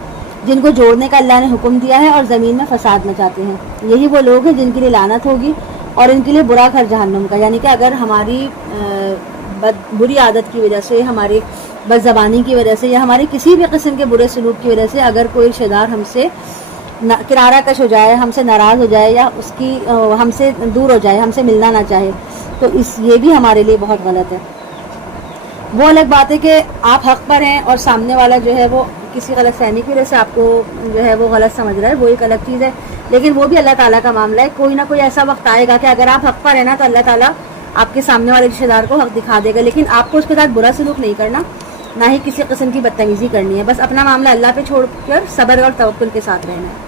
جن کو جوڑنے کا اللہ نے حکم دیا ہے اور زمین میں فساد مچاتے ہیں، یہی وہ لوگ ہیں جن کے لیے لعنت ہوگی اور ان کے لیے برا گھر جہنم کا. یعنی کہ اگر ہماری بری عادت کی وجہ سے، ہماری بد زبانی کی وجہ سے، یا ہماری کسی بھی قسم کے برے سلوک کی وجہ سے اگر کوئی رشتہ دار ہم سے کنارہ کش ہو جائے، ہم سے ناراض ہو جائے، یا اس کی ہم سے دور ہو جائے، ہم سے ملنا نہ چاہے، تو یہ بھی ہمارے لیے بہت غلط ہے. وہ الگ بات ہے کہ آپ حق پر ہیں اور سامنے والا جو ہے وہ کسی غلط فہمی کی وجہ سے آپ کو جو ہے وہ غلط سمجھ رہا ہے، وہ ایک الگ چیز ہے. لیکن وہ بھی اللہ تعالیٰ کا معاملہ ہے. کوئی نہ کوئی ایسا وقت آئے گا کہ اگر آپ حق پر ہیں نا تو اللہ تعالیٰ آپ کے سامنے والے رشتہ دار کو حق دکھا دے گا، لیکن آپ کو اس کے ساتھ برا سلوک نہیں کرنا، نہ ہی کسی قسم کی بدتمیزی کرنی ہے. بس اپنا معاملہ اللہ پہ چھوڑ کر صبر اور توکل کے ساتھ رہنا ہے.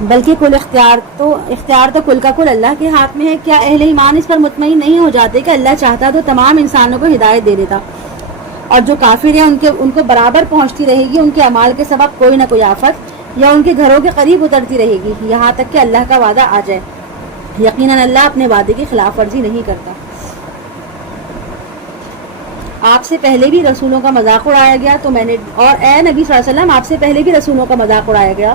بلکہ اختیار تو کل کا کل اللہ کے ہاتھ میں ہے. کیا اہل ایمان اس پر مطمئن نہیں ہو جاتے کہ اللہ چاہتا تو تمام انسانوں کو ہدایت دے دیتا، اور جو کافر ہیں ان کو برابر پہنچتی رہے گی ان کے اعمال کے سبب کوئی نہ کوئی آفت یا ان کے گھروں کے قریب اترتی رہے گی یہاں تک کہ اللہ کا وعدہ آ جائے. یقیناً اللہ اپنے وعدے کی خلاف ورزی نہیں کرتا. آپ سے پہلے بھی رسولوں کا مذاق اڑایا گیا تو میں نے، اور اے نبی صلی اللہ علیہ وسلم آپ سے پہلے بھی رسولوں کا مذاق اڑایا گیا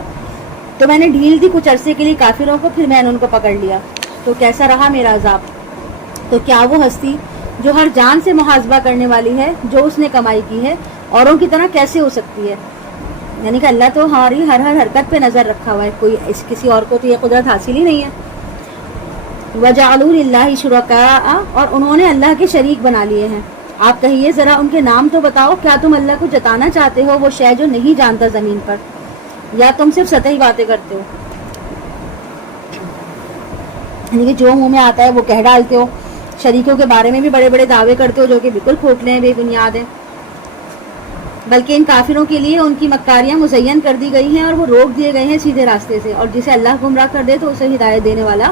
تو میں نے ڈھیل دی کچھ عرصے کے لیے کافروں کو، پھر میں نے ان کو پکڑ لیا. تو کیسا رہا میرا عذاب. تو کیا وہ ہستی جو ہر جان سے محاسبہ کرنے والی ہے جو اس نے کمائی کی ہے اوروں کی طرح کیسے ہو سکتی ہے؟ یعنی کہ اللہ تو ہماری ہر حرکت پہ نظر رکھا ہوا ہے، کسی اور کو تو یہ قدرت حاصل ہی نہیں ہے. وَجَعَلُوا لِلَّهِ شُرَكَاءَ، اور انہوں نے اللہ کے شریک بنا لیے ہیں. آپ کہیے ذرا ان کے نام تو بتاؤ. کیا تم اللہ کو جتانا چاہتے ہو وہ شے جو نہیں جانتا زمین پر، یا تم صرف سطحی باتیں کرتے ہو؟ یعنی کہ جو منہ میں آتا ہے وہ کہہ ڈالتے ہو. شریکوں کے بارے میں بھی بڑے بڑے دعوے کرتے ہو جو کہ بالکل کھوٹلے ہیں، بے بنیاد ہیں. بلکہ ان کافروں کے لیے ان کی مکاریاں مزین کر دی گئی ہیں اور وہ روک دیے گئے ہیں سیدھے راستے سے، اور جسے اللہ گمراہ کر دے تو اسے ہدایت دینے والا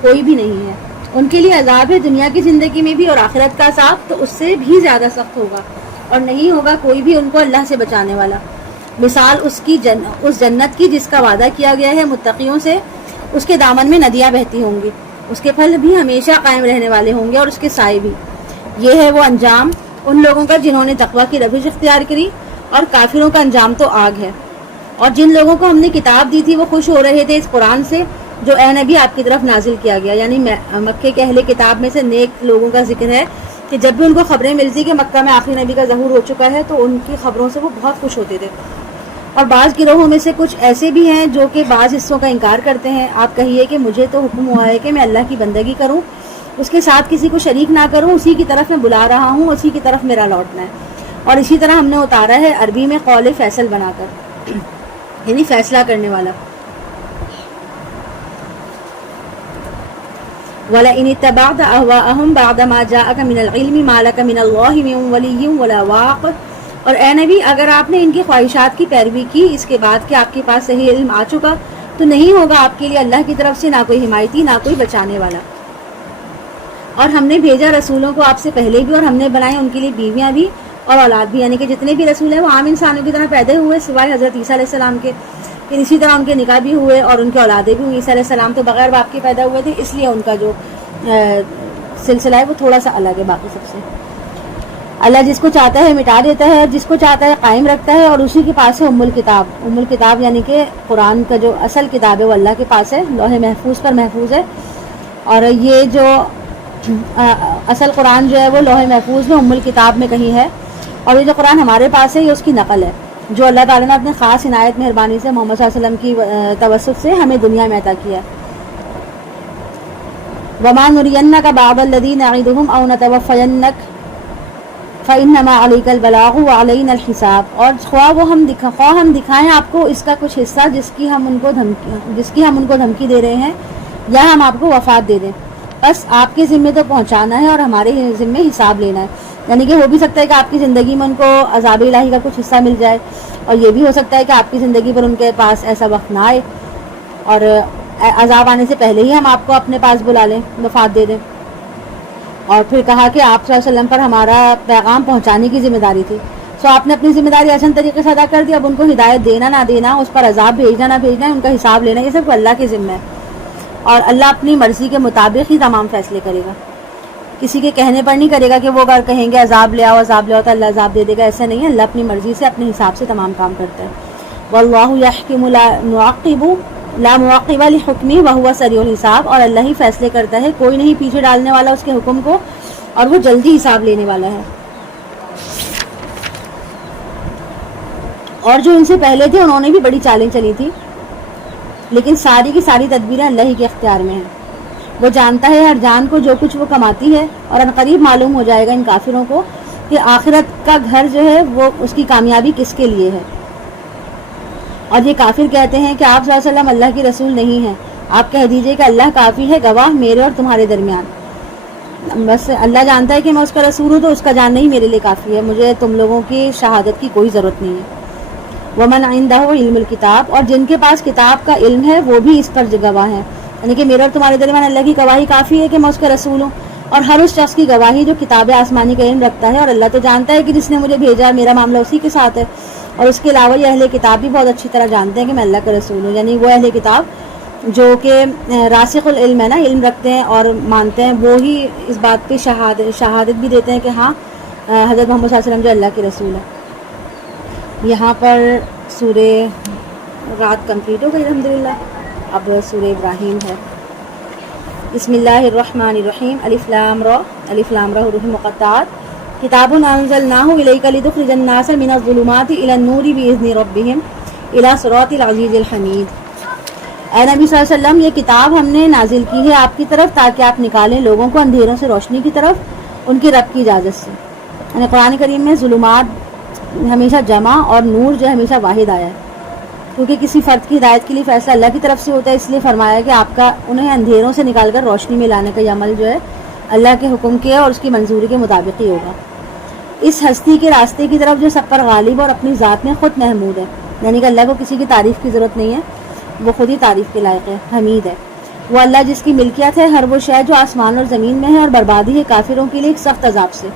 کوئی بھی نہیں ہے. ان کے لیے عذاب ہے دنیا کی زندگی میں بھی، اور آخرت کا عذاب تو اس سے بھی زیادہ سخت ہوگا، اور نہیں ہوگا کوئی بھی ان کو اللہ سے بچانے والا. مثال اس جنت کی جس کا وعدہ کیا گیا ہے متقیوں سے. اس کے دامن میں ندیاں بہتی ہوں گی، اس کے پھل بھی ہمیشہ قائم رہنے والے ہوں گے اور اس کے سائے بھی. یہ ہے وہ انجام ان لوگوں کا جنہوں نے تقویٰ کی روش اختیار کری، اور کافروں کا انجام تو آگ ہے. اور جن لوگوں کو ہم نے کتاب دی تھی وہ خوش ہو رہے تھے اس قرآن سے جو اے نبی آپ کی طرف نازل کیا گیا. یعنی مکے کے اہل کتاب میں سے نیک لوگوں کا ذکر ہے کہ جب بھی ان کو خبریں ملتی کہ مکہ میں آخری نبی کا ظہور ہو چکا ہے تو ان کی خبروں سے وہ بہت خوش ہوتے تھے. اور بعض گروہوں میں سے کچھ ایسے بھی ہیں جو کہ بعض حصوں کا انکار کرتے ہیں. آپ کہیے کہ مجھے تو حکم ہوا ہے کہ میں اللہ کی بندگی کروں، اس کے ساتھ کسی کو شریک نہ کروں، اسی کی طرف میں بلا رہا ہوں، اسی کی طرف میرا لوٹنا ہے. اور اسی طرح ہم نے اتارا ہے عربی میں قول فیصل بنا کر، یعنی فیصلہ کرنے والا. وَلَئِنِ اتَّبَعْتَ أَهْوَاءَهُمْ بَعْدَ مَا جَاءَكَ مِنَ الْعِلْمِ مَا لَكَ مِنَ اللَّهِ مِنْ وَلِيٍّ وَلَا وَاقٍ. اور اے نبی اگر آپ نے ان کی خواہشات کی پیروی کی اس کے بعد کہ آپ کے پاس صحیح علم آ چکا تو نہیں ہوگا آپ کے لیے اللہ کی طرف سے نہ کوئی حمایتی نہ کوئی بچانے والا. اور ہم نے بھیجا رسولوں کو آپ سے پہلے بھی، اور ہم نے بنائے ان کے لیے بیویاں بھی اور اولاد بھی. یعنی کہ جتنے بھی رسول ہیں وہ عام انسانوں کی طرح پیدا ہوئے سوائے حضرت عیسیٰ علیہ السلام کے. پھر اسی طرح ان کے نکاح بھی ہوئے اور ان کے اولادیں بھی ہوئی. عیسیٰ علیہ السلام تو بغیر باپ کے پیدا ہوئے تھے، اس لیے ان کا جو سلسلہ ہے وہ تھوڑا سا الگ ہے باقی سب سے. اللہ جس کو چاہتا ہے مٹا دیتا ہے، جس کو چاہتا ہے قائم رکھتا ہے، اور اسی کے پاس ہے ام الکتاب. ام الکتاب یعنی کہ قرآن کا جو اصل کتاب ہے وہ اللہ کے پاس ہے، لوح محفوظ پر محفوظ ہے. اور یہ جو اصل قرآن جو ہے وہ لوح محفوظ میں ام الکتاب میں کہیں ہے. اور یہ جو قرآن ہمارے پاس ہے یہ اس کی نقل ہے جو اللہ تعالیٰ نے اپنے خاص عنایت مہربانی سے محمد صلی اللہ علیہ وسلم کی توسط سے ہمیں دنیا میں عطا کیا. وَمَا نُرِيَنَّكَ بَعْضَ الَّذِي نَعِدُهُمْ أَوْ نَتَوَفَّيَنَّكَ فَإِنَّمَا عَلَيْكَ الْبَلَاغُ وَعَلَيْنَا الْحِسَابُ. اور خواہ ہم دکھائیں آپ کو اس کا کچھ حصہ جس کی ہم ان کو دھمکی دے رہے ہیں، یا ہم آپ کو وفات دے دیں، بس آپ کے ذمے تو پہنچانا ہے اور ہمارے ذمے حساب لینا ہے. یعنی کہ ہو بھی سکتا ہے کہ آپ کی زندگی میں ان کو عذاب الہی کا کچھ حصہ مل جائے، اور یہ بھی ہو سکتا ہے کہ آپ کی زندگی پر ان کے پاس ایسا وقت نہ آئے اور عذاب آنے سے پہلے ہی ہم آپ کو اپنے پاس بلا لیں، وفات دے دیں. اور پھر کہا کہ آپ صلی اللہ علیہ وسلم پر ہمارا پیغام پہنچانے کی ذمہ داری تھی. سو آپ نے اپنی ذمہ داری آسان طریقے سے ادا کر دی. اب ان کو ہدایت دینا نہ دینا، اس پر عذاب بھیجنا نہ بھیجنا، ان کا حساب لینا، یہ سب اللہ کے ذمہ ہے. اور اللہ اپنی مرضی کے مطابق ہی تمام فیصلے کرے گا، کسی کے کہنے پر نہیں کرے گا کہ وہ اگر کہیں گے عذاب لے آؤ تو اللہ عذاب دے دے گا. ایسا نہیں ہے، اللہ اپنی مرضی سے اپنے حساب سے تمام کام کرتا ہے. واللہ یحکم لا معقب لحکمہ وہو سریع الحساب. اور اللہ ہی فیصلے کرتا ہے، کوئی نہیں پیچھے ڈالنے والا اس کے حکم کو، اور وہ جلدی حساب لینے والا ہے. اور جو ان سے پہلے تھے انہوں نے بھی بڑی چالیں چلی تھی، لیکن ساری کی ساری تدبیریں اللہ ہی کے اختیار میں ہیں. وہ جانتا ہے ہر جان کو جو کچھ وہ کماتی ہے، اور عنقریب معلوم ہو جائے گا ان کافروں کو کہ آخرت کا گھر جو ہے وہ اس کی کامیابی کس کے لیے ہے. اور یہ کافر کہتے ہیں کہ آپ صلی اللہ علیہ وسلم اللہ کی رسول نہیں ہیں. آپ کہہ دیجئے کہ اللہ کافی ہے گواہ میرے اور تمہارے درمیان. بس اللہ جانتا ہے کہ میں اس کا رسول ہوں، تو اس کا جاننا ہی میرے لیے کافی ہے. مجھے تم لوگوں کی شہادت کی کوئی ضرورت نہیں ہے. ومن عنده علم الکتاب، اور جن کے پاس کتاب کا علم ہے وہ بھی اس پر گواہ ہیں، یعنی کہ میرے اور تمہارے درمیان اللہ کی گواہی کافی ہے کہ میں اس کا رسول ہوں، اور ہر اس شخص کی گواہی جو کتاب آسمانی کا علم رکھتا ہے، اور اللہ تو جانتا ہے کہ جس نے مجھے بھیجا میرا معاملہ اسی کے ساتھ ہے، اور اس کے علاوہ یہ اہل کتاب بھی بہت اچھی طرح جانتے ہیں کہ میں اللہ کا رسول ہوں، یعنی وہ اہل کتاب جو کہ راسخ العلم ہے نا، علم رکھتے ہیں اور مانتے ہیں، وہی اس بات پہ شہادت بھی دیتے ہیں کہ ہاں حضرت محمد صلی اللہ علیہ وسلم جو اللہ کے رسول ہے۔ یہاں پر سورہ رات کمپلیٹ ہو گئی الحمدللہ، اب سورہ ابراہیم ہے۔ بسم اللہ الرحمن الرحیم، الف لام را، الف لام را حروف مقطعات، کتاب انزلناہ الیک لتخرج الناس من الظلمات الی النور باذن ربہم الی صراط العزیز الحمید۔ اے نبی صلی اللہ علیہ وسلم، یہ کتاب ہم نے نازل کی ہے آپ کی طرف تاکہ آپ نکالیں لوگوں کو اندھیروں سے روشنی کی طرف ان کے رب کی اجازت سے، یعنی قرآن کریم میں ظلمات ہمیشہ جمع اور نور جو ہمیشہ واحد آیا ہے، کیونکہ کسی فرد کی ہدایت کے لیے فیصلہ اللہ کی طرف سے ہوتا ہے، اس لیے فرمایا کہ آپ کا انہیں اندھیروں سے نکال کر روشنی میں لانے کا یہ عمل جو ہے اللہ کے حکم کے اور اس کی منظوری کے مطابق ہی ہوگا۔ اس ہستی کے راستے کی طرف جو سب پر غالب اور اپنی ذات میں خود محمود ہے، یعنی کہ اللہ کو کسی کی تعریف کی ضرورت نہیں ہے، وہ خود ہی تعریف کے لائق ہے، حمید ہے۔ وہ اللہ جس کی ملکیت ہے ہر وہ شے جو آسمان اور زمین میں ہے، اور بربادی ہے کافروں کے لیے ایک سخت عذاب سے۔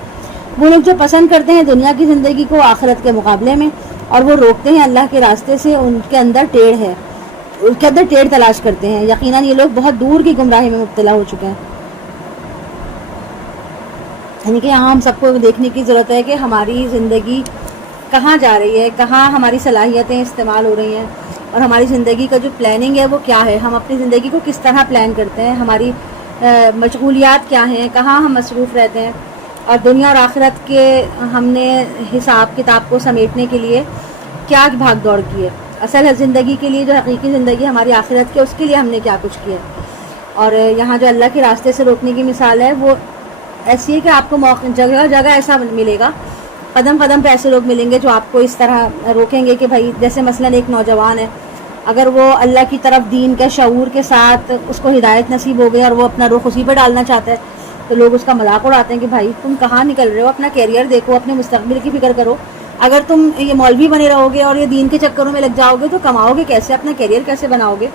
وہ لوگ جو پسند کرتے ہیں دنیا کی زندگی کو آخرت کے مقابلے میں، اور وہ روکتے ہیں اللہ کے راستے سے، ان کے اندر ٹیڑھ تلاش کرتے ہیں، یقیناً یہ لوگ بہت دور کی گمراہی میں مبتلا ہو چکے ہیں۔ یعنی کہ یہاں ہم سب کو دیکھنے کی ضرورت ہے کہ ہماری زندگی کہاں جا رہی ہے، کہاں ہماری صلاحیتیں استعمال ہو رہی ہیں، اور ہماری زندگی کا جو پلاننگ ہے وہ کیا ہے، ہم اپنی زندگی کو کس طرح پلان کرتے ہیں، ہماری مشغولیات کیا ہیں، کہاں ہم مصروف رہتے ہیں، اور دنیا اور آخرت کے ہم نے حساب کتاب کو سمیٹنے کے لیے کیا بھاگ دوڑ کی ہے، اصل زندگی کے لیے جو حقیقی زندگی ہماری آخرت کے، اس کے لیے ہم نے کیا کچھ کیا ہے۔ اور یہاں جو اللہ کے راستے سے روکنے کی مثال ہے وہ ایسی ہے کہ آپ کو موقع جگہ جگہ ایسا ملے گا، قدم قدم پہ ایسے لوگ ملیں گے جو آپ کو اس طرح روکیں گے کہ بھائی، جیسے مثلاً ایک نوجوان ہے، اگر وہ اللہ کی طرف دین کے شعور کے ساتھ اس کو ہدایت نصیب ہو گئی اور وہ اپنا رخ اسی پہ ڈالنا چاہتا ہے، تو لوگ اس کا مذاق اڑاتے ہیں کہ بھائی تم کہاں نکل رہے ہو، اپنا کیریئر دیکھو، اپنے مستقبل کی فکر کرو، اگر تم یہ مولوی بنے رہو گے اور یہ دین کے چکروں میں لگ جاؤ گے تو کماؤ گے کیسے، اپنا کیریئر کیسے بناؤ گے۔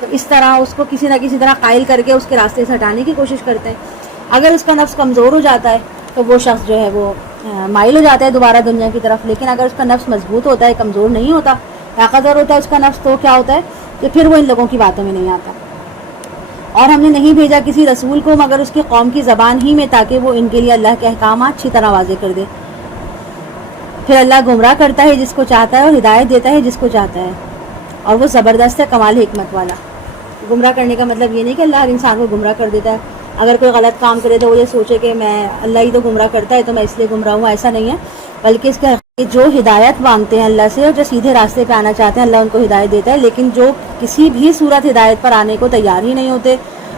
تو اس طرح اس کو کسی نہ کسی طرح قائل کر کے اس کے راستے سے ہٹانے کی کوشش کرتے ہیں۔ اگر اس کا نفس کمزور ہو جاتا ہے تو وہ شخص جو ہے وہ مائل ہو جاتا ہے دوبارہ دنیا کی طرف، لیکن اگر اس کا نفس مضبوط ہوتا ہے، کمزور نہیں ہوتا، طاقتور ہوتا ہے اس کا نفس، تو کیا ہوتا ہے کہ پھر وہ ان لوگوں کی باتوں میں نہیں آتا۔ اور ہم نے نہیں بھیجا کسی رسول کو مگر اس کی قوم کی زبان ہی میں، تاکہ وہ ان کے لیے اللہ کے احکامات اچھی طرح واضح کر دے۔ پھر اللہ گمراہ کرتا ہے جس کو چاہتا ہے اور ہدایت دیتا ہے جس کو چاہتا ہے، اور وہ زبردست ہے، کمال حکمت والا۔ گمراہ کرنے کا مطلب یہ نہیں کہ اللہ ہر انسان کو گمراہ کر دیتا ہے، اگر کوئی غلط کام کرے تو وہ یہ سوچے کہ میں اللہ ہی تو گمراہ کرتا ہے تو میں اس لیے گمراہ ہوں، ایسا نہیں ہے، بلکہ اس کا جو ہدایت مانگتے ہیں اللہ سے اور جو سیدھے راستے پہ آنا چاہتے ہیں اللہ ان کو ہدایت دیتا ہے، لیکن جو کسی بھی صورت ہدایت پر آنے کو تیار ہی نہیں ہوتے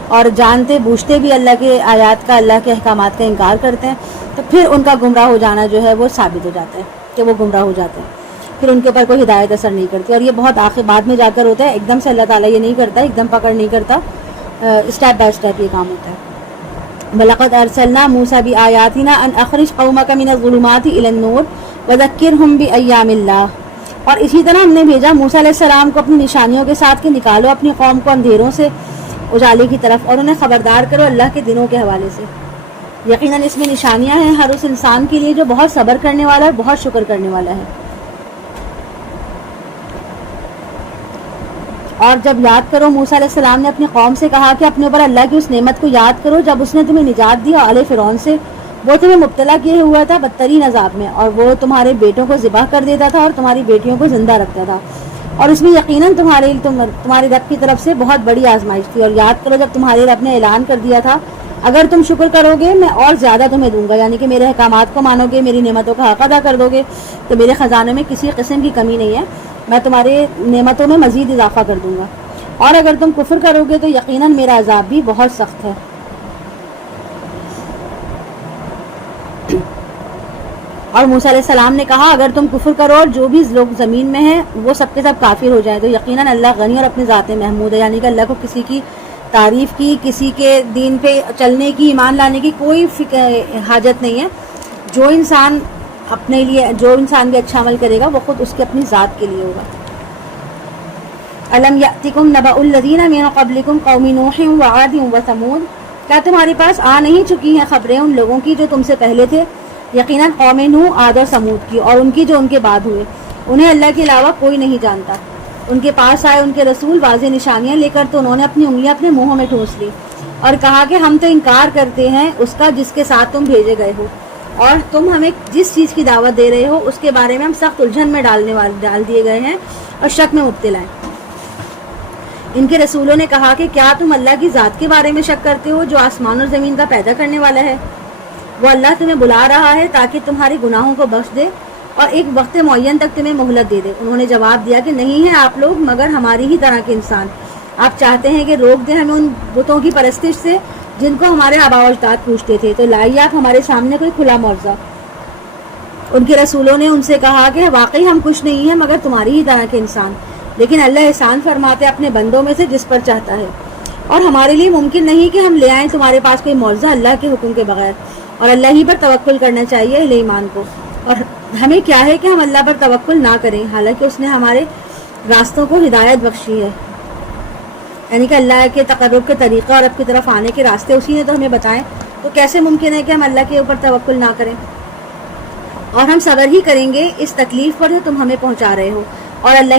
اور جانتے بوجھتے بھی اللہ کے آیات کا، اللہ کے احکامات کا انکار کرتے ہیں، تو پھر ان کا گمراہ ہو جانا جو ہے وہ ثابت ہو جاتا ہے کہ وہ گمراہ ہو جاتے ہیں، پھر ان کے اوپر کوئی ہدایت اثر نہیں کرتی، اور یہ بہت آخر بعد میں جا کر ہوتا ہے، ایک دم سے اللہ تعالیٰ یہ نہیں کرتا، ایک دم پکڑ نہیں کرتا، اسٹیپ بائی اسٹیپ یہ کام ہوتا ہے۔ وَلَقَدْ أَرْسَلْنَا مُوسَىٰ بِآيَاتِنَا أَنْ أَخْرِجْ قَوْمَكَ مِنَ الظُّلُمَاتِ إِلَى النُّورِ وَذَكِّرْهُمْ بِأَيَّامِ اللَّهِ، اور اسی طرح ہم نے بھیجا موسیٰ علیہ السلام کو اپنی نشانیوں کے ساتھ کہ نکالو اپنی قوم کو اندھیروں سے اجالے کی طرف، اور انہیں خبردار کرو اللہ کے دنوں کے حوالے سے۔ یقیناً اس میں نشانیاں ہیں ہر اس انسان کے لیے جو بہت صبر کرنے والا ہے، بہت شکر کرنے والا ہے۔ اور جب یاد کرو، موسیٰ علیہ السلام نے اپنی قوم سے کہا کہ اپنے اوپر اللہ کی اس نعمت کو یاد کرو جب اس نے تمہیں نجات دیا آل فرعون سے، وہ تمہیں مبتلا کیے ہوا تھا بدترین عذاب میں، اور وہ تمہارے بیٹوں کو ذبح کر دیتا تھا اور تمہاری بیٹیوں کو زندہ رکھتا تھا، اور اس میں یقیناً تمہارے رب کی طرف سے بہت بڑی آزمائش تھی۔ اور یاد کرو جب تمہارے رب نے اعلان کر دیا تھا اگر تم شکر کرو گے میں اور زیادہ تمہیں دوں گا، یعنی کہ میرے احکامات کو مانو گے، میری نعمتوں کا حق ادا کر دو گے تو میرے خزانے میں کسی قسم کی کمی نہیں ہے، میں تمہارے نعمتوں میں مزید اضافہ کر دوں گا، اور اگر تم کفر کرو گے تو یقیناً میرا عذاب بھی بہت سخت ہے۔ اور موسیٰ علیہ السلام نے کہا اگر تم کفر کرو اور جو بھی لوگ زمین میں ہیں وہ سب کے سب کافر ہو جائیں تو یقیناً اللہ غنی اور اپنے ذات محمود ہے، یعنی کہ اللہ کو کسی کی تعریف کی، کسی کے دین پہ چلنے کی، ایمان لانے کی کوئی حاجت نہیں ہے۔ جو انسان اپنے لیے جو انسان بھی اچھا عمل کرے گا وہ خود اس کے اپنی ذات کے لیے ہوگا. الم یأتکم نبأ الذین من قبلکم قوم نوح وعاد وثمود، کیا تمہارے پاس آ نہیں چکی ہیں خبریں ان لوگوں کی جو تم سے پہلے تھے؟ یقیناً قوم نوح، عاد اور سمود کی، اور ان کی جو ان کے بعد ہوئے. انہیں اللہ کے علاوہ کوئی نہیں جانتا. ان کے پاس آئے ان کے رسول واضح نشانیاں لے کر تو انہوں نے اپنی انگلیاں اپنے منہوں میں ٹھونس لی اور کہا کہ ہم تو انکار کرتے ہیں اس کا جس کے ساتھ تم بھیجے گئے ہو، اور تم ہمیں جس چیز کی دعوت دے رہے ہو اس کے بارے میں ہم سخت الجھن میں ڈال دیے گئے ہیں اور شک میں مبتلا ہیں. ان کے رسولوں نے کہا کہ کیا تم اللہ کی ذات کے بارے میں شک کرتے ہو جو آسمان اور زمین کا پیدا کرنے والا ہے؟ وہ اللہ تمہیں بلا رہا ہے تاکہ تمہارے گناہوں کو بخش دے اور ایک وقت معین تک تمہیں مہلت دے دے. انہوں نے جواب دیا کہ نہیں ہیں آپ لوگ مگر ہماری ہی طرح کے انسان. آپ چاہتے ہیں کہ روک دیں ہمیں ان بتوں کی پرستش سے جن کو ہمارے آباء و اجداد پوچھتے تھے، تو لائیے آپ ہمارے سامنے کوئی کھلا معجزہ. ان کے رسولوں نے ان سے کہا کہ واقعی ہم کچھ نہیں ہیں مگر تمہاری ہی طرح کے انسان، لیکن اللہ احسان فرماتے اپنے بندوں میں سے جس پر چاہتا ہے، اور ہمارے لیے ممکن نہیں کہ ہم لے آئیں تمہارے پاس کوئی معجزہ اللہ کے حکم کے بغیر، اور اللہ ہی پر توکل کرنا چاہیے اہل ایمان کو. اور ہمیں کیا ہے کہ ہم اللہ پر توکل نہ کریں حالانکہ اس نے ہمارے راستوں کو ہدایت بخشی ہے. یعنی کہ اللہ کے تقرب کے طریقہ اور اب کی طرف آنے کے راستے اسی نے تو ہمیں بتائیں، تو کیسے ممکن ہے کہ ہم اللہ کے اوپر توکل نہ کریں؟ اور ہم صبر ہی کریں گے اس تکلیف پر جو تم ہمیں پہنچا رہے ہو، اور اللہ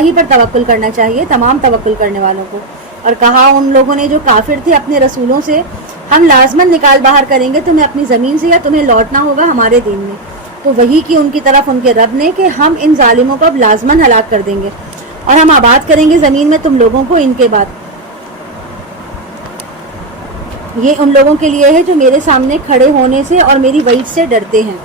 ہی پر توکل کرنا چاہیے تمام توکل کرنے والوں کو. اور کہا ان لوگوں نے جو کافر تھے اپنے رسولوں سے، ہم لازماً نکال باہر کریں گے تمہیں اپنی زمین سے، یا تمہیں لوٹنا ہوگا ہمارے دین میں. تو وہی کی ان کی طرف ان کے رب نے کہ ہم ان ظالموں کو اب لازماً ہلاک کر دیں گے اور ہم آباد کریں گے زمین میں تم لوگوں کو ان کے بعد. یہ ان لوگوں کے لیے ہے جو میرے سامنے کھڑے ہونے سے اور میری وعید سے ڈرتے ہیں.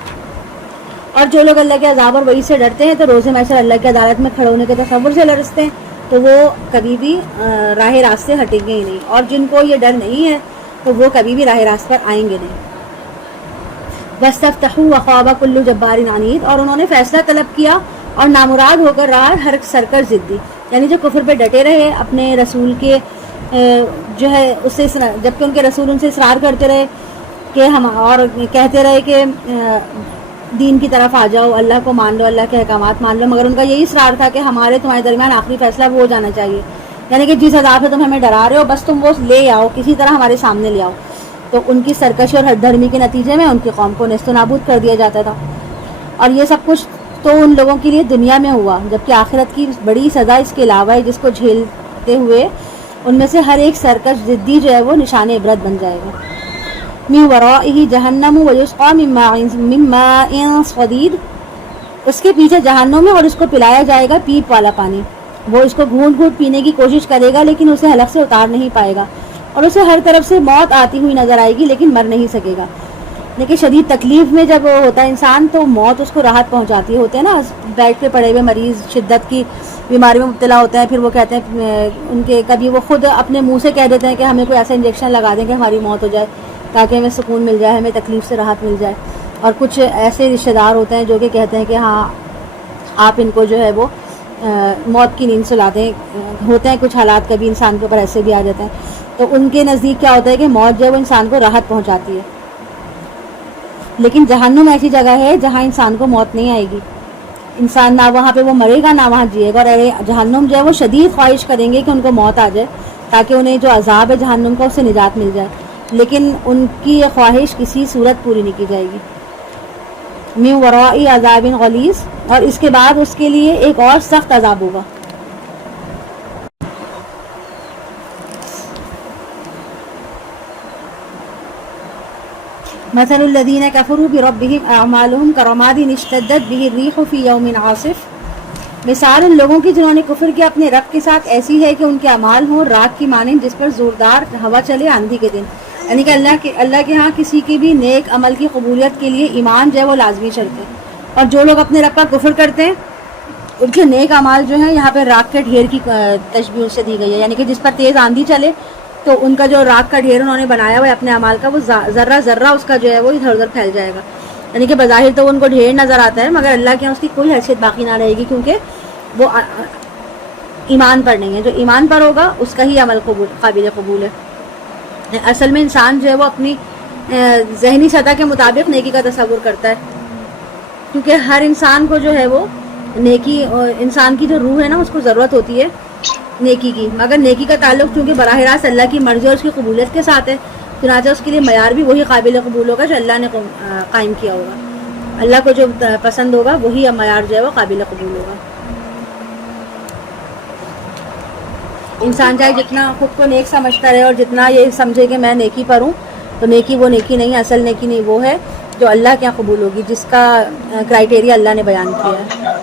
اور جو لوگ اللہ کے عذاب اور وعید سے ڈرتے ہیں تو روز محشر اللہ کی عدالت میں کھڑے ہونے کے تصور سے لرزتے ہیں، تو وہ کبھی بھی راہ راست سے ہٹیں گے ہی نہیں. اور جن کو یہ ڈر نہیں ہے تو وہ کبھی بھی راہ راست پر آئیں گے نہیں. وَاسْتَفْتَحُوا وَخَابَ كُلُّ جَبَّارٍ عَنِيدٍ، اور انہوں نے فیصلہ طلب کیا اور نامراد ہو کر رہا ہر سرکش ضدی. یعنی جو کفر پہ ڈٹے رہے اپنے رسول کے جو ہے اس سے، جبکہ ان کے رسول ان سے اصرار کرتے رہے کہ ہم، اور کہتے رہے کہ دین کی طرف آ جاؤ، اللہ کو مان لو، اللہ کے احکامات مان لو، مگر ان کا یہی اصرار تھا کہ ہمارے تمہارے درمیان آخری فیصلہ وہ ہو جانا چاہیے. یعنی کہ جس عذاب سے تم ہمیں ڈرا رہے ہو بس تم وہ لے آؤ، کسی طرح ہمارے سامنے لے آؤ. تو ان کی سرکشی اور ہٹ دھرمی کے نتیجے میں ان کی قوم کو نیست و نابود کر دیا جاتا تھا. اور یہ سب کچھ تو ان لوگوں کے لیے دنیا میں ہوا، جبکہ آخرت کی بڑی سزا اس کے علاوہ ہے جس کو جھیلتے ہوئے ان میں سے ہر ایک سرکش ضدی جو ہے وہ نشان عبرت بن جائے گا. من ورائہ جہنم ویسقی من ماء صدید، اس کے پیچھے جہنم ہے اور اس کو پلایا جائے گا پیپ والا پانی. وہ اس کو گھونٹ گھونٹ پینے کی کوشش کرے گا لیکن اسے حلق سے اتار نہیں پائے گا، اور اسے ہر طرف سے موت آتی ہوئی نظر آئے گی لیکن مر نہیں سکے گا. لیکن شدید تکلیف میں جب ہوتا ہے انسان تو موت اس کو راحت پہنچاتی ہوتے ہیں نا. بیڈ پہ پڑے ہوئے مریض شدت کی بیماری میں مبتلا ہوتے ہیں، پھر وہ کہتے ہیں ان کے کبھی وہ خود اپنے منہ سے کہہ دیتے ہیں کہ ہمیں کوئی ایسا انجیکشن لگا دیں کہ ہماری موت ہو جائے تاکہ ہمیں سکون مل جائے، ہمیں تکلیف سے راحت مل جائے. اور کچھ ایسے رشتہ دار ہوتے ہیں جو کہ کہتے ہیں کہ ہاں آپ ان کو جو ہے وہ موت کی نیند سلا دیں. ہوتے ہیں کچھ حالات کبھی انسان کے اوپر ایسے بھی آ جاتے ہیں، تو ان کے نزدیک کیا ہوتا ہے کہ موت جو ہے وہ انسان کو راحت پہنچاتی ہے. لیکن جہنم ایسی جگہ ہے جہاں انسان کو موت نہیں آئے گی. انسان نہ وہاں پہ وہ مرے گا نہ وہاں جیے گا. اور جہنم جو ہے وہ شدید خواہش کریں گے کہ ان کو موت آ جائے تاکہ انہیں جو عذاب ہے جہنم کا اس سے نجات مل جائے، لیکن ان کی یہ خواہش کسی صورت پوری نہیں کی جائے گی. من ورائی عذاب غلیظ، اور اس کے بعد اس کے لیے ایک اور سخت عذاب ہوگا. مثل الذین کفروا بربهم اعمالهم کرماد اشتدت به الریح فی یوم عاصف، مثال ان لوگوں کی جنہوں نے کفر کیا اپنے رب کے ساتھ ایسی ہے کہ ان کے اعمال ہوں رات کی مانند جس پر زوردار ہوا چلے آندھی کے دن. یعنی کہ اللہ کے ہاں کسی کی بھی نیک عمل کی قبولیت کے لیے ایمان جو ہے وہ لازمی شرط ہے. اور جو لوگ اپنے رب کا کفر کرتے ہیں ان کے نیک اعمال جو ہیں یہاں پہ راکھ کے ڈھیر کی تشبیہ سے دی گئی ہے. یعنی کہ جس پر تیز آندھی چلے تو ان کا جو راکھ کا ڈھیر انہوں نے بنایا ہوا ہے اپنے اعمال کا، وہ ذرہ ذرہ اس کا جو ہے وہ ادھر ادھر پھیل جائے گا. یعنی کہ بظاہر تو ان کو ڈھیر نظر آتا ہے مگر اللہ کے یہاں اس کی کوئی حیثیت باقی نہ رہے گی، کیونکہ وہ ایمان پر نہیں ہے. جو ایمان پر ہوگا اس کا ہی عمل قابل قبول ہے. اصل میں انسان جو ہے وہ اپنی ذہنی سطح کے مطابق نیکی کا تصور کرتا ہے. کیونکہ ہر انسان کو جو ہے وہ نیکی، اور انسان کی جو روح ہے نا اس کو ضرورت ہوتی ہے نیکی کی، مگر نیکی کا تعلق چونکہ براہ راست اللہ کی مرضی اور اس کی قبولیت کے ساتھ ہے، چنانچہ اس کے لیے معیار بھی وہی قابل قبول ہوگا جو اللہ نے قائم کیا ہوگا. اللہ کو جو پسند ہوگا وہی معیار جو ہے وہ قابل قبول ہوگا. انسان چاہے جتنا خود کو نیک سمجھتا رہے اور جتنا یہ سمجھے کہ میں نیکی پر ہوں، تو نیکی وہ نیکی نہیں، اصل نیکی نہیں وہ ہے جو اللہ کے یہاں قبول ہوگی، جس کا کرائٹیریا اللہ نے بیان کیا ہے.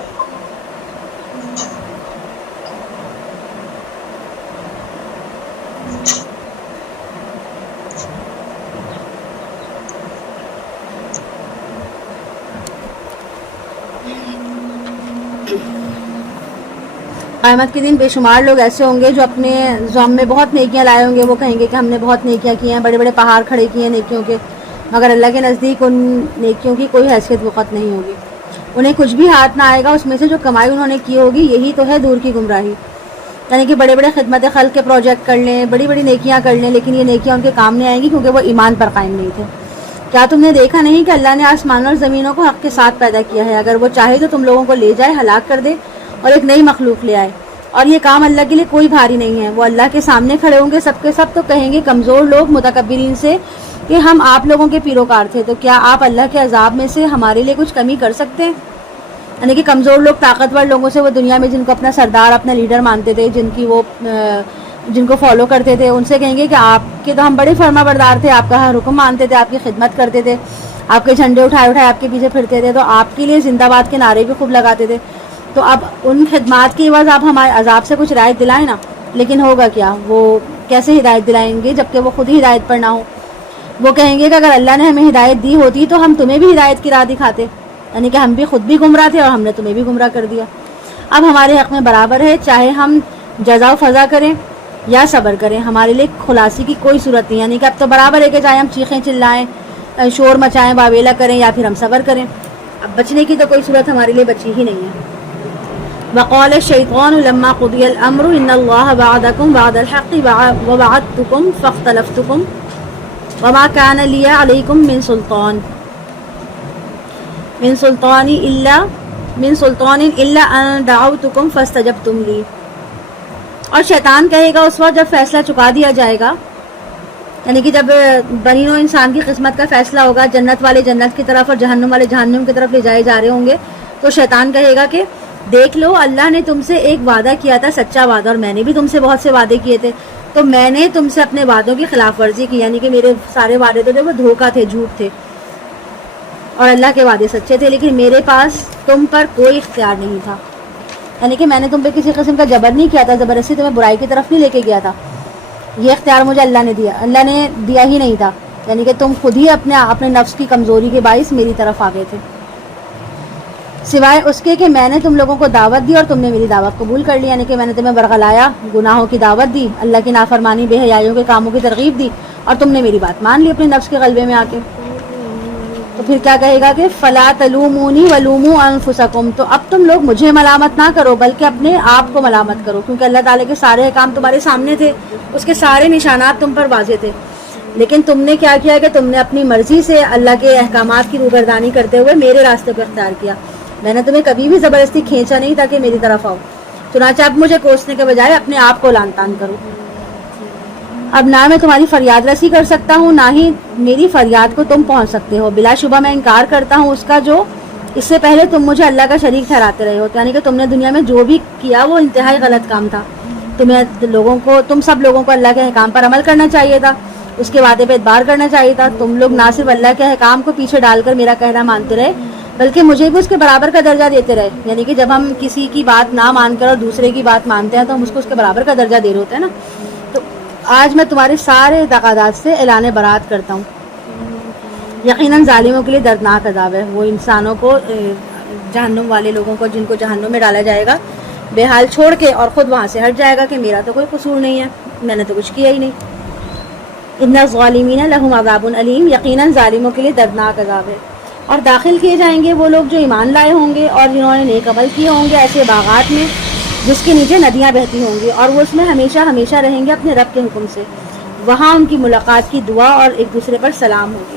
قیامت کے دن بے شمار لوگ ایسے ہوں گے جو اپنے ذم میں بہت نیکیاں لائے ہوں گے. وہ کہیں گے کہ ہم نے بہت نیکیاں کی ہیں، بڑے بڑے پہاڑ کھڑے کیے ہیں نیکیوں کے، مگر اللہ کے نزدیک ان نیکیوں کی کوئی حیثیت وقت نہیں ہوگی. انہیں کچھ بھی ہاتھ نہ آئے گا اس میں سے جو کمائی انہوں نے کی ہوگی. یہی تو ہے دور کی گمراہی. یعنی کہ بڑے بڑے خدمت خلق کے پروجیکٹ کر لیں، بڑی بڑی نیکیاں کر لیں، لیکن یہ نیکیاں ان کے کام نہیں آئیں گی کیونکہ وہ ایمان پر قائم نہیں تھے. کیا تم نے دیکھا نہیں کہ اللہ نے آسمان اور زمینوں کو حق کے ساتھ پیدا کیا ہے؟ اگر وہ چاہے تو تم لوگوں کو لے جائے، ہلاک کر دے اور ایک نئی مخلوق لے آئے. اور یہ کام اللہ کے لیے کوئی بھاری نہیں ہے. وہ اللہ کے سامنے کھڑے ہوں گے سب کے سب، تو کہیں گے کمزور لوگ متکبرین سے کہ ہم آپ لوگوں کے پیروکار تھے، تو کیا آپ اللہ کے عذاب میں سے ہمارے لیے کچھ کمی کر سکتے ہیں؟ یعنی کہ کمزور لوگ طاقتور لوگوں سے، وہ دنیا میں جن کو اپنا سردار اپنا لیڈر مانتے تھے، جن کو فالو کرتے تھے، ان سے کہیں گے کہ آپ کے تو ہم بڑے فرما بردار تھے، آپ کا ہر حکم مانتے تھے، آپ کی خدمت کرتے تھے، آپ کے جھنڈے اٹھائے اٹھائے آپ کے پیچھے پھرتے تھے، تو آپ کے لیے زندہ باد کے نعرے بھی خوب لگاتے تھے. تو اب ان خدمات کی عوض آپ ہمارے عذاب سے کچھ ہدایت دلائیں نا. لیکن ہوگا کیا؟ وہ کیسے ہدایت دلائیں گے جبکہ وہ خود ہی ہدایت پر نہ ہو؟ وہ کہیں گے کہ اگر اللہ نے ہمیں ہدایت دی ہوتی تو ہم تمہیں بھی ہدایت کی راہ دکھاتے. یعنی کہ ہم بھی خود بھی گمراہ تھے اور ہم نے تمہیں بھی گمراہ کر دیا. اب ہمارے حق میں برابر ہے، چاہے ہم جزا و فضا کریں یا صبر کریں، ہمارے لیے خلاصی کی کوئی صورت نہیں. یعنی کہ اب تو برابر ہے کہ چاہے ہم چیخیں چلائیں، شور مچائیں، واویلا کریں یا پھر ہم صبر کریں. اب بچنے کی تو کوئی صورت ہمارے لیے بچی ہی نہیں ہے. وقال الشیطان لما قضی الامر ان اللہ وعدکم وعد الحق ووعدتکم فاختلفتکم وما كان لي علیکم من سلطان الا ان دعوتکم فاستجبتم لی. اور شیطان کہے گا اس وقت جب فیصلہ چکا دیا جائے گا، یعنی کہ جب بنی نوع انسان کی قسمت کا فیصلہ ہوگا، جنت والے جنت کی طرف اور جہنم والے جہنم کی طرف لے جائے جا رہے ہوں گے، تو شیطان کہے گا کہ دیکھ لو اللہ نے تم سے ایک وعدہ کیا تھا، سچا وعدہ، اور میں نے بھی تم سے بہت سے وعدے کیے تھے، تو میں نے تم سے اپنے وعدوں کی خلاف ورزی کی. یعنی کہ میرے سارے وعدے تو جو وہ دھوکہ تھے، جھوٹ تھے، اور اللہ کے وعدے سچے تھے، لیکن میرے پاس تم پر کوئی اختیار نہیں تھا. یعنی کہ میں نے تم پہ کسی قسم کا جبر نہیں کیا تھا، زبردستی تمہیں برائی کی طرف نہیں لے کے گیا تھا. یہ اختیار مجھے اللہ نے دیا، اللہ نے دیا ہی نہیں تھا. یعنی کہ تم خود ہی اپنے نفس کی کمزوری کے باعث میری طرف آ گئے تھے، سوائے اس کے کہ میں نے تم لوگوں کو دعوت دی اور تم نے میری دعوت قبول کر لی. یعنی کہ میں نے تمہیں برگلایا، گناہوں کی دعوت دی، اللہ کی نافرمانی بے حیائیوں کے کاموں کی ترغیب دی، اور تم نے میری بات مان لی اپنے نفس کے غلبے میں آ کے. تو پھر کیا کہے گا کہ فلا تلومونی ولوموا انفسکم، تو اب تم لوگ مجھے ملامت نہ کرو بلکہ اپنے آپ کو ملامت کرو، کیونکہ اللہ تعالیٰ کے سارے احکام تمہارے سامنے تھے، اس کے سارے نشانات تم پر واضح تھے. لیکن تم نے کیا کیا کہ تم نے اپنی مرضی سے اللہ کے احکامات کی روگردانی کرتے ہوئے میرے راستے کو اختیار کیا. میں نے تمہیں کبھی بھی زبردستی کھینچا نہیں تاکہ میری طرف آؤ. چنانچہ اب مجھے کوسنے کے بجائے اپنے آپ کو لان تان کرو. اب نہ میں تمہاری فریاد رسی کر سکتا ہوں، نہ ہی میری فریاد کو تم پہنچ سکتے ہو. بلا شبہ میں انکار کرتا ہوں اس کا جو اس سے پہلے تم مجھے اللہ کا شریک ٹھہراتے رہے ہو. یعنی کہ تم نے دنیا میں جو بھی کیا وہ انتہائی غلط کام تھا. تم سب لوگوں کو اللہ کے احکام پر عمل کرنا چاہیے تھا، اس کے وعدے پہ اعتبار کرنا چاہیے تھا. تم لوگ نہ صرف اللہ کے احکام کو پیچھے ڈال کر میرا کہنا مانتے رہے بلکہ مجھے بھی اس کے برابر کا درجہ دیتے رہے. یعنی کہ جب ہم کسی کی بات نہ مان کر اور دوسرے کی بات مانتے ہیں تو ہم اس کو اس کے برابر کا درجہ دے رہے ہوتے ہیں نا. تو آج میں تمہارے سارے اعتقادات سے اعلان برات کرتا ہوں. یقیناً ظالموں کے لیے دردناک عذاب ہے. وہ انسانوں کو، جہنم والے لوگوں کو جن کو جہنم میں ڈالا جائے گا بے حال چھوڑ کے، اور خود وہاں سے ہٹ جائے گا کہ میرا تو کوئی قصور نہیں ہے، میں نے تو کچھ کیا ہی نہیں. ان الظالمین لہم عذاب علیم، یقیناً ظالموں کے لیے دردناک عذاب ہے. اور داخل کیے جائیں گے وہ لوگ جو ایمان لائے ہوں گے اور جنہوں نے نیک عمل کیے ہوں گے ایسے باغات میں جس کے نیچے ندیاں بہتی ہوں گی، اور وہ اس میں ہمیشہ ہمیشہ رہیں گے اپنے رب کے حکم سے. وہاں ان کی ملاقات کی دعا اور ایک دوسرے پر سلام ہوگی.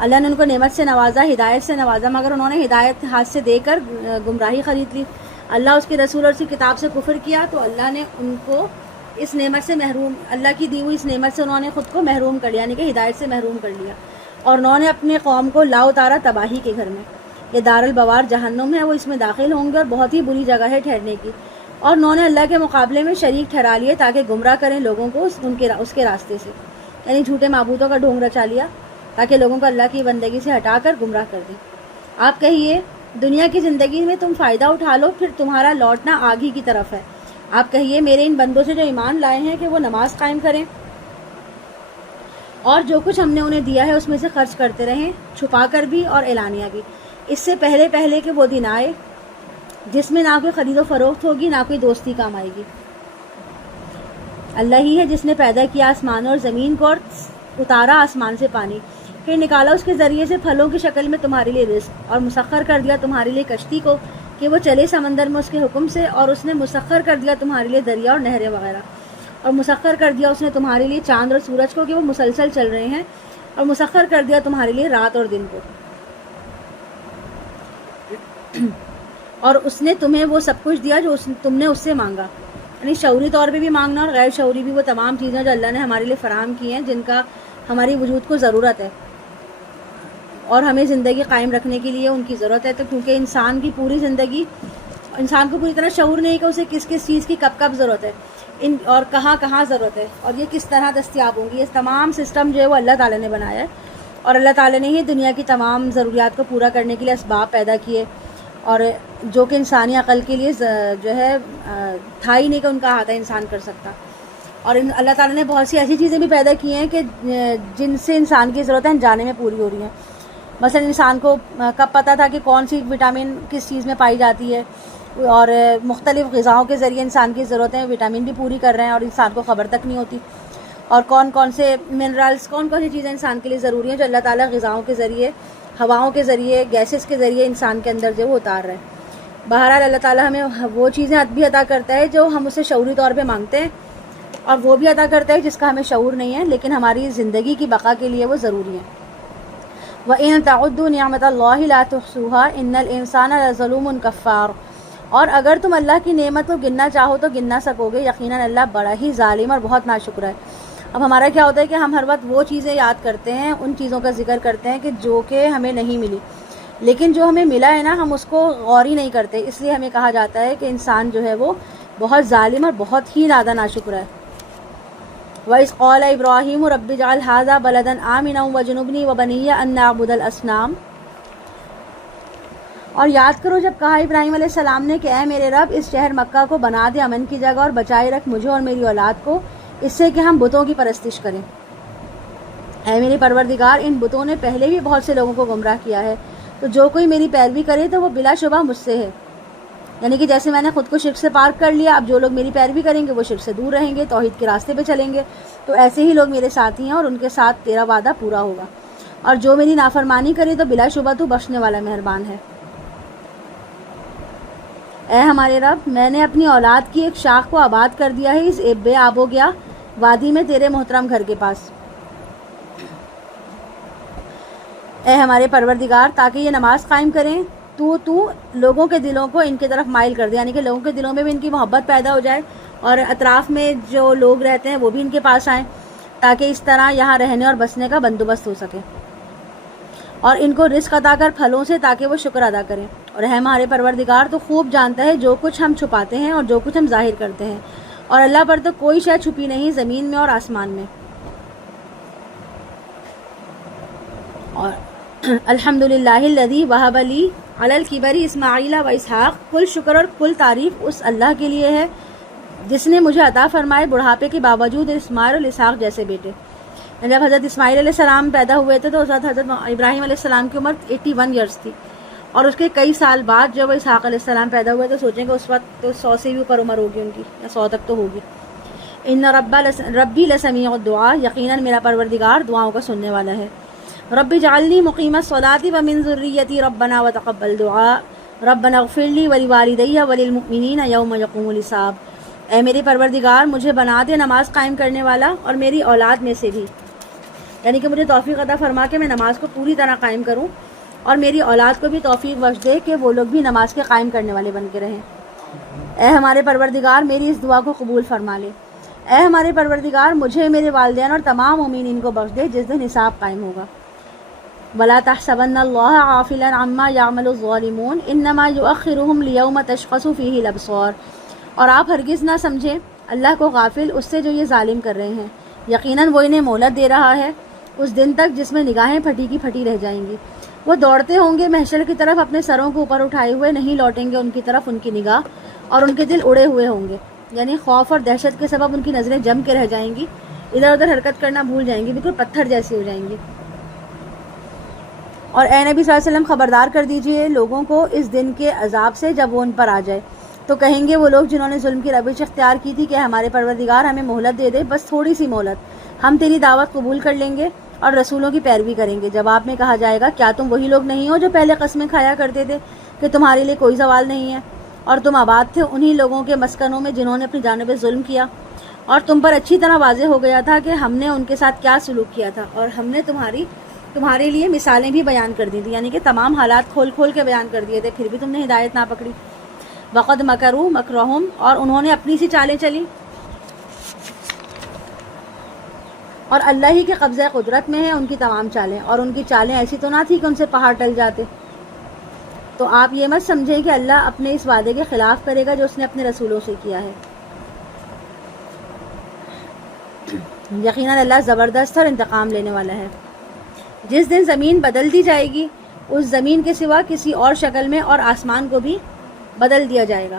اللہ نے ان کو نعمت سے نوازا، ہدایت سے نوازا، مگر انہوں نے ہدایت ہاتھ سے دے کر گمراہی خرید لی۔ اللہ اس کے رسول اور اس کی کتاب سے کفر کیا تو اللہ نے ان کو اس نعمت سے محروم، اللہ کی دی ہوئی اس نعمت سے انہوں نے خود کو محروم کر لیا، یعنی کہ ہدایت سے محروم کر لیا، اور انہوں نے اپنے قوم کو لا اتارا تباہی کے گھر میں۔ یہ دار البوار جہنم ہے، وہ اس میں داخل ہوں گے اور بہت ہی بری جگہ ہے ٹھہرنے کی۔ اور انہوں نے اللہ کے مقابلے میں شریک ٹھہرا لیے تاکہ گمراہ کریں لوگوں کو اس کے راستے سے، یعنی جھوٹے معبودوں کا ڈھونگ رچا لیا تاکہ لوگوں کو اللہ کی بندگی سے ہٹا کر گمراہ کر دیں۔ آپ کہیے دنیا کی زندگی میں تم فائدہ اٹھا لو، پھر تمہارا لوٹنا آگ ہی کی طرف ہے۔ آپ کہیے میرے ان بندوں سے جو ایمان لائے ہیں کہ وہ نماز قائم کریں اور جو کچھ ہم نے انہیں دیا ہے اس میں سے خرچ کرتے رہیں، چھپا کر بھی اور اعلانیہ بھی، اس سے پہلے کہ وہ دن آئے جس میں نہ کوئی خرید و فروخت ہوگی، نہ کوئی دوستی کام آئے گی۔ اللہ ہی ہے جس نے پیدا کیا آسمان اور زمین کو اور اتارا آسمان سے پانی، پھر نکالا اس کے ذریعے سے پھلوں کی شکل میں تمہارے لیے رزق، اور مسخر کر دیا تمہارے لیے کشتی کو کہ وہ چلے سمندر میں اس کے حکم سے، اور اس نے مسخر کر دیا تمہارے لیے دریا اور نہریں وغیرہ، اور مسخر کر دیا اس نے تمہارے لیے چاند اور سورج کو کہ وہ مسلسل چل رہے ہیں، اور مسخر کر دیا تمہارے لیے رات اور دن کو، اور اس نے تمہیں وہ سب کچھ دیا جو تم نے اس سے مانگا، یعنی شعوری طور پہ بھی مانگنا اور غیر شعوری بھی، وہ تمام چیزیں جو اللہ نے ہمارے لیے فراہم کی ہیں جن کا ہماری وجود کو ضرورت ہے اور ہمیں زندگی قائم رکھنے کے لیے ان کی ضرورت ہے۔ تو کیونکہ انسان کی پوری زندگی، انسان کو پوری طرح شعور نہیں کہ اسے کس کس چیز کی کب کب ضرورت ہے اور کہاں کہاں ضرورت ہے اور یہ کس طرح دستیاب ہوں گی۔ یہ تمام سسٹم جو ہے وہ اللہ تعالیٰ نے بنایا ہے، اور اللہ تعالیٰ نے ہی دنیا کی تمام ضروریات کو پورا کرنے کے لیے اسباب پیدا کیے، اور جو کہ انسانی عقل کے لیے جو ہے تھا ہی نہیں کہ ان کا احاطہ انسان کر سکتا۔ اور اللہ تعالیٰ نے بہت سی ایسی چیزیں بھی پیدا کی ہیں کہ جن سے انسان کی ضرورتیں جانے میں پوری ہو رہی ہیں۔ مثلا انسان کو کب پتہ تھا کہ کون سی وٹامن کس چیز میں پائی جاتی ہے، اور مختلف غذاؤں کے ذریعے انسان کی ضرورتیں وٹامن بھی پوری کر رہے ہیں اور انسان کو خبر تک نہیں ہوتی، اور کون کون سے منرلز، کون کون سی چیزیں انسان کے لیے ضروری ہیں جو اللہ تعالیٰ غذاؤں کے ذریعے، ہواؤں کے ذریعے، گیسز کے ذریعے انسان کے اندر جو وہ اتار رہے ہیں۔ بہرحال اللہ تعالیٰ ہمیں وہ چیزیں بھی عطا کرتا ہے جو ہم اسے شعوری طور پہ مانگتے ہیں، اور وہ بھی عطا کرتا ہے جس کا ہمیں شعور نہیں ہے لیکن ہماری زندگی کی بقا کے لیے وہ ضروری ہے۔ وَإِن تَعُدُّوا نِعْمَةَ اللَّهِ لَا تُحْصُوهَا إِنَّ الْإِنسَانَ لَظَلُومٌ كَفَّارٌ، اور اگر تم اللہ کی نعمت کو گننا چاہو تو گن نہ سکو گے، یقیناً اللہ بڑا ہی ظالم اور بہت ناشکر ہے۔ اب ہمارا کیا ہوتا ہے کہ ہم ہر وقت وہ چیزیں یاد کرتے ہیں، ان چیزوں کا ذکر کرتے ہیں کہ جو کہ ہمیں نہیں ملی، لیکن جو ہمیں ملا ہے نا ہم اس کو غور ہی نہیں کرتے، اس لیے ہمیں کہا جاتا ہے کہ انسان جو ہے وہ بہت ظالم اور بہت ہی زیادہ ناشکر ہے۔ وَإِذْ قَالَ إِبْرَاهِيمُ رَبِّ اجْعَلْ هَٰذَا بَلَدًا آمِنًا وَاجْنُبْنِي وَبَنِيَّ أَن نَّعْبُدَ الْأَصْنَامَ، اور یاد کرو جب کہا ابراہیم علیہ السلام نے کہ اے میرے رب اس شہر مکہ کو بنا دے امن کی جگہ اور بچائے رکھ مجھے اور میری اولاد کو اس سے کہ ہم بتوں کی پرستش کریں۔ اے میرے پروردگار، ان بتوں نے پہلے بھی بہت سے لوگوں کو گمراہ کیا ہے، تو جو کوئی میری پیروی کرے تو وہ بلا شبہ مجھ سے ہے، یعنی کہ جیسے میں نے خود کو شرک سے پاک کر لیا، اب جو لوگ میری پیروی کریں گے وہ شرک سے دور رہیں گے، توحید کے راستے پہ چلیں گے، تو ایسے ہی لوگ میرے ساتھی ہیں اور ان کے ساتھ تیرا وعدہ پورا ہوگا، اور جو میری نافرمانی کرے تو بلا شبہ تو بخشنے والا مہربان ہے۔ اے ہمارے رب، میں نے اپنی اولاد کی ایک شاخ کو آباد کر دیا ہے اس بے آب و گیا وادی میں تیرے محترم گھر کے پاس، اے ہمارے پروردگار، تاکہ یہ نماز قائم کریں، تو لوگوں کے دلوں کو ان کی طرف مائل کر دے، یعنی کہ لوگوں کے دلوں میں بھی ان کی محبت پیدا ہو جائے اور اطراف میں جو لوگ رہتے ہیں وہ بھی ان کے پاس آئیں، تاکہ اس طرح یہاں رہنے اور بسنے کا بندوبست ہو سکے، اور ان کو رزق عطا کر پھلوں سے تاکہ وہ شکر ادا کریں۔ اور اے ہمارے پروردگار، تو خوب جانتا ہے جو کچھ ہم چھپاتے ہیں اور جو کچھ ہم ظاہر کرتے ہیں، اور اللہ پر تو کوئی شے چھپی نہیں زمین میں اور آسمان میں۔ اور الحمدللہ الذی وہب لی علی الکبر اسماعیل و اسحاق، کل شکر اور کل تعریف اس اللہ کے لیے ہے جس نے مجھے عطا فرمائے بڑھاپے کے باوجود اسماعیل اور اسحاق جیسے بیٹے۔ جب حضرت اسماعیل علیہ السلام پیدا ہوئے تھے تو حضرت ابراہیم علیہ السلام کی عمر 81 ایئرس تھی، اور اس کے کئی سال بعد جب اسحاق علیہ السلام پیدا ہوئے تو سوچیں کہ اس وقت تو 100 سے بھی اوپر عمر ہوگی ان کی، یا 100 تک تو ہوگی۔ ان ربی لسمیع الدعاء، یقیناً میرا پروردگار دعاؤں کا سننے والا ہے۔ رب اجعلنی مقیم الصلاۃ ومن ذریتی ربنا وتقبل دعاء ربنا اغفر لی ولوالدی وللمؤمنین یوم یقوم الحساب، اے میرے پروردگار مجھے بنا دے نماز قائم کرنے والا اور میری اولاد میں سے بھی، یعنی کہ مجھے توفیق عطا فرما کے میں نماز کو پوری طرح قائم کروں، اور میری اولاد کو بھی توفیق بخش دے کہ وہ لوگ بھی نماز کے قائم کرنے والے بن کے رہیں۔ اے ہمارے پروردگار میری اس دعا کو قبول فرما لے۔ اے ہمارے پروردگار مجھے، میرے والدین اور تمام مومنین کو بخش دے جس دن حساب قائم ہوگا۔ وَلَا تَحْسَبَنَّ اللَّهَ غَافِلًا عَمَّا يَعْمَلُ الظَّالِمُونَ إِنَّمَا يُؤَخِّرُهُمْ لِيَوْمٍ تَشْخَصُ فِيهِ الْأَبْصَارُ، اور آپ ہرگز نہ سمجھیں اللہ کو غافل اس سے جو یہ ظالم کر رہے ہیں، یقیناً وہ انہیں مہلت دے رہا ہے اس دن تک جس میں نگاہیں پھٹی کی پھٹی رہ جائیں گی۔ وہ دوڑتے ہوں گے محشر کی طرف اپنے سروں کو اوپر اٹھائے ہوئے، نہیں لوٹیں گے ان کی طرف ان کی نگاہ، اور ان کے دل اڑے ہوئے ہوں گے، یعنی خوف اور دہشت کے سبب ان کی نظریں جم کے رہ جائیں گی، ادھر ادھر حرکت کرنا بھول جائیں گی، بالکل پتھر جیسی ہو جائیں گی۔ اور اے نبی صلی اللہ علیہ وسلم خبردار کر دیجئے لوگوں کو اس دن کے عذاب سے جب وہ ان پر آ جائے، تو کہیں گے وہ لوگ جنہوں نے ظلم کی روش اختیار کی تھی کہ ہمارے پروردگار ہمیں مہلت دے دے، بس تھوڑی سی مہلت، ہم تیری دعوت قبول کر لیں گے اور رسولوں کی پیروی کریں گے۔ جواب میں کہا جائے گا کیا تم وہی لوگ نہیں ہو جو پہلے قسمیں کھایا کرتے تھے کہ تمہارے لیے کوئی زوال نہیں ہے، اور تم آباد تھے انہی لوگوں کے مسکنوں میں جنہوں نے اپنی جانب ظلم کیا، اور تم پر اچھی طرح واضح ہو گیا تھا کہ ہم نے ان کے ساتھ کیا سلوک کیا تھا، اور ہم نے تمہارے لیے مثالیں بھی بیان کر دی تھی، یعنی کہ تمام حالات کھول کھول کے بیان کر دیے تھے، پھر بھی تم نے ہدایت نہ پکڑی۔ وقد مکروا مکرہم، اور انہوں نے اپنی سی چالیں چلی، اور اللہ ہی کے قبضہ قدرت میں ہے ان کی تمام چالیں، اور ان کی چالیں ایسی تو نہ تھی کہ ان سے پہاڑ ٹل جاتے۔ تو آپ یہ مت سمجھیں کہ اللہ اپنے اس وعدے کے خلاف کرے گا جو اس نے اپنے رسولوں سے کیا ہے۔ یقیناً اللہ زبردست اور انتقام لینے والا ہے۔ جس دن زمین بدل دی جائے گی اس زمین کے سوا کسی اور شکل میں اور آسمان کو بھی بدل دیا جائے گا،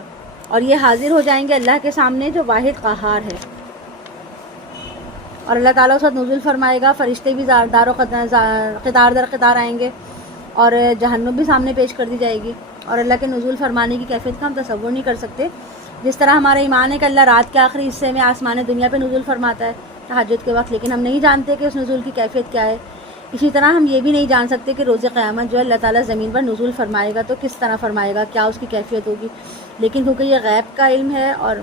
اور یہ حاضر ہو جائیں گے اللہ کے سامنے جو واحد قہار ہے، اور اللہ تعالیٰ اس وقت نزول فرمائے گا، فرشتے بھی قطار در قطار آئیں گے، اور جہنم بھی سامنے پیش کر دی جائے گی، اور اللہ کے نزول فرمانے کی کیفیت کا ہم تصور نہیں کر سکتے۔ جس طرح ہمارا ایمان ہے کہ اللہ رات کے آخری حصے میں آسمان دنیا پہ نزول فرماتا ہے تہجد کے وقت، لیکن ہم نہیں جانتے کہ اس نزول کی کیفیت کیا ہے۔ اسی طرح ہم یہ بھی نہیں جان سکتے کہ روز قیامت جو ہے اللہ تعالیٰ زمین پر نزول فرمائے گا تو کس طرح فرمائے گا، کیا اس کی کیفیت ہوگی، لیکن کیونکہ یہ غیب کا علم ہے اور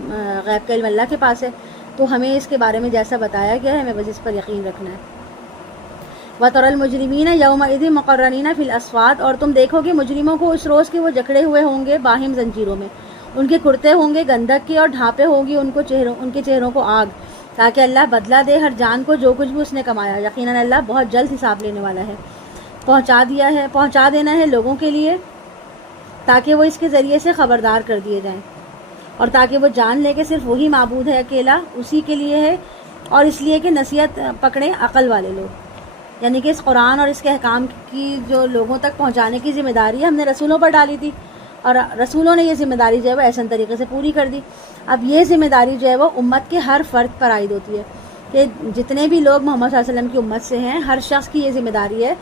غیب کا علم اللہ کے پاس ہے، تو ہمیں اس کے بارے میں جیسا بتایا گیا ہے ہمیں بس اس پر یقین رکھنا ہے۔ وَتَرَى الْمُجْرِمِينَ يَوْمَئِذٍ مُقَرَّنِينَ فِي الْأَصْفَادِ، اور تم دیکھو گے مجرموں کو اس روز کے وہ جکڑے ہوئے ہوں گے باہم زنجیروں میں، ان کے کرتے ہوں گے گندک کے، اور ڈھانپے ہوگی ان کے چہروں کو آگ، تاکہ اللہ بدلہ دے ہر جان کو جو کچھ بھی اس نے کمایا۔ یقیناً اللہ بہت جلد حساب لینے والا ہے۔ پہنچا دینا ہے لوگوں کے لیے تاکہ وہ اس کے ذریعے سے خبردار کر دیے جائیں، اور تاکہ وہ جان لے کہ صرف وہی معبود ہے اکیلا، اسی کے لیے ہے، اور اس لیے کہ نصیحت پکڑیں عقل والے لوگ، یعنی کہ اس قرآن اور اس کے احکام کی جو لوگوں تک پہنچانے کی ذمہ داری ہم نے رسولوں پر ڈالی تھی، اور رسولوں نے یہ ذمہ داری جو ہے وہ احسن طریقے سے پوری کر دی۔ اب یہ ذمہ داری جو ہے وہ امت کے ہر فرد پر عائد ہوتی ہے، کہ جتنے بھی لوگ محمد صلی اللہ علیہ وسلم کی امت سے ہیں ہر شخص کی یہ ذمہ داری ہے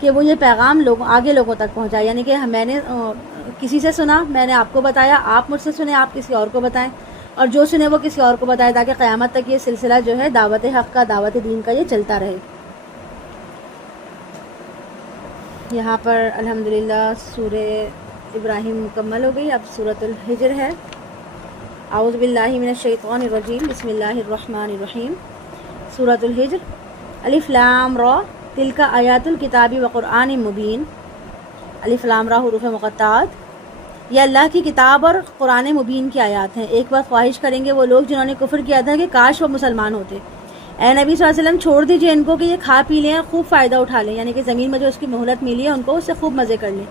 کہ وہ یہ پیغام آگے لوگوں تک پہنچائے، یعنی کہ میں نے کسی سے سنا، میں نے آپ کو بتایا، آپ مجھ سے سنیں، آپ کسی اور کو بتائیں، اور جو سنے وہ کسی اور کو بتائے، تاکہ قیامت تک یہ سلسلہ جو ہے دعوت حق کا، دعوت دین کا، یہ چلتا رہے۔ یہاں پر الحمدللہ سورہ ابراہیم مکمل ہو گئی، اب سورۃ الحجر ہے۔ اعوذ باللہ من الشیطان الرجیم، بسم اللہ الرحمن الرحیم۔ سورۃ الحجر، الف لام را، تلک آیات الکتاب وقرآن مبین۔ الف لام را حروف مقطعات، یہ اللہ کی کتاب اور قرآن مبین کی آیات ہیں۔ ایک بار خواہش کریں گے وہ لوگ جنہوں نے کفر کیا تھا کہ کاش وہ مسلمان ہوتے۔ اے نبی صلی اللہ علیہ وسلم چھوڑ دیجئے ان کو کہ یہ کھا پی لیں، خوب فائدہ اٹھا لیں، یعنی کہ زمین میں جو اس کی مہلت ملی ہے ان کو اس سے خوب مزے کر لیں،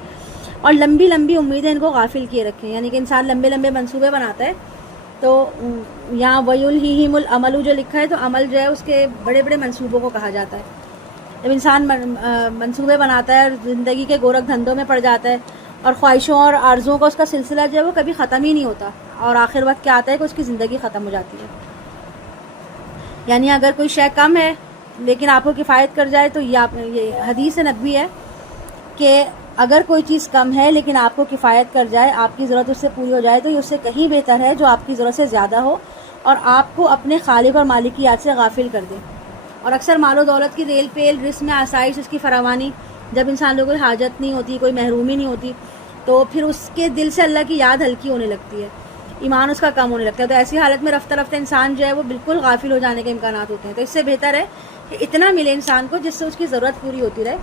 اور لمبی لمبی امیدیں ان کو غافل کیے رکھیں، یعنی کہ انسان لمبے لمبے منصوبے بناتا ہے۔ تو یہاں وَيُلْهِهِمُ الْعَمَلُ جو لکھا ہے تو عمل جو ہے اس کے بڑے بڑے منصوبوں کو کہا جاتا ہے۔ جب انسان منصوبے بناتا ہے اور زندگی کے گورکھ دھندوں میں پڑ جاتا ہے، اور خواہشوں اور آرزوؤں کا اس کا سلسلہ جو ہے وہ کبھی ختم ہی نہیں ہوتا، اور آخر وقت کیا آتا ہے کہ اس کی زندگی ختم ہو جاتی ہے۔ یعنی اگر کوئی شے کم ہے لیکن آپ کو کفایت کر جائے تو یہ حدیث نبوی ہے کہ اگر کوئی چیز کم ہے لیکن آپ کو کفایت کر جائے، آپ کی ضرورت اس سے پوری ہو جائے، تو یہ اس سے کہیں بہتر ہے جو آپ کی ضرورت سے زیادہ ہو اور آپ کو اپنے خالق اور مالک کی یاد سے غافل کر دے۔ اور اکثر مال و دولت کی ریل پیل، رزق میں آسائش، اس کی فراوانی، جب انسان لوگوں کو حاجت نہیں ہوتی، کوئی محرومی نہیں ہوتی، تو پھر اس کے دل سے اللہ کی یاد ہلکی ہونے لگتی ہے، ایمان اس کا کم ہونے لگتا ہے۔ تو ایسی حالت میں رفتہ رفتہ انسان جو ہے وہ بالکل غافل ہو جانے کے امکانات ہوتے ہیں۔ تو اس سے بہتر ہے کہ اتنا ملے انسان کو جس سے اس کی ضرورت پوری ہوتی رہے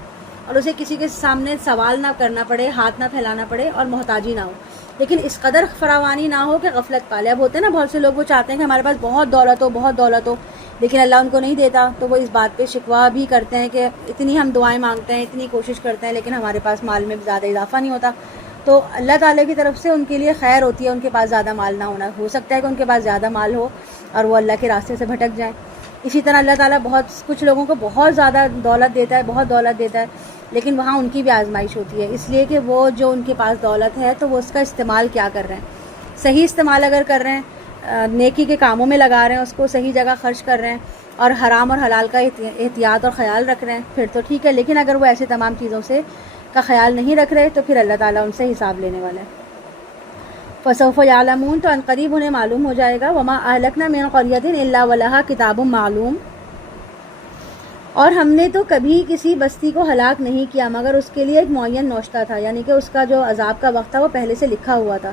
اور اسے کسی کے سامنے سوال نہ کرنا پڑے، ہاتھ نہ پھیلانا پڑے اور محتاجی نہ ہو، لیکن اس قدر فراوانی نہ ہو کہ غفلت پالے۔ اب ہوتے ہیں نا بہت سے لوگ، وہ چاہتے ہیں کہ ہمارے پاس بہت دولت ہو، بہت دولت ہو، لیکن اللہ ان کو نہیں دیتا، تو وہ اس بات پہ شکوہ بھی کرتے ہیں کہ اتنی ہم دعائیں مانگتے ہیں، اتنی کوشش کرتے ہیں، لیکن ہمارے پاس مال میں زیادہ اضافہ نہیں ہوتا۔ تو اللہ تعالیٰ کی طرف سے ان کے لیے خیر ہوتی ہے ان کے پاس زیادہ مال نہ ہونا۔ ہو سکتا ہے کہ ان کے پاس زیادہ مال ہو اور وہ اللہ کے راستے سے بھٹک جائیں۔ اسی طرح اللہ تعالیٰ کچھ لوگوں کو بہت زیادہ دولت دیتا ہے، بہت دولت دیتا ہے، لیکن وہاں ان کی بھی آزمائش ہوتی ہے، اس لیے کہ وہ جو ان کے پاس دولت ہے تو وہ اس کا استعمال کیا کر رہے ہیں۔ صحیح استعمال اگر کر رہے ہیں، نیکی کے کاموں میں لگا رہے ہیں، اس کو صحیح جگہ خرچ کر رہے ہیں اور حرام اور حلال کا احتیاط اور خیال رکھ رہے ہیں، پھر تو ٹھیک ہے، لیکن اگر وہ ایسے تمام چیزوں سے کا خیال نہیں رکھ رہے تو پھر اللہ تعالیٰ ان سے حساب لینے والا ہے۔ فسوف یعلمون، تو عنقریب انہیں معلوم ہو جائے گا۔ وما اہلکنا من قریۃ الا ولہا کتاب معلوم، اور ہم نے تو کبھی کسی بستی کو ہلاک نہیں کیا مگر اس کے لیے ایک معین نوشتہ تھا، یعنی کہ اس کا جو عذاب کا وقت تھا وہ پہلے سے لکھا ہوا تھا۔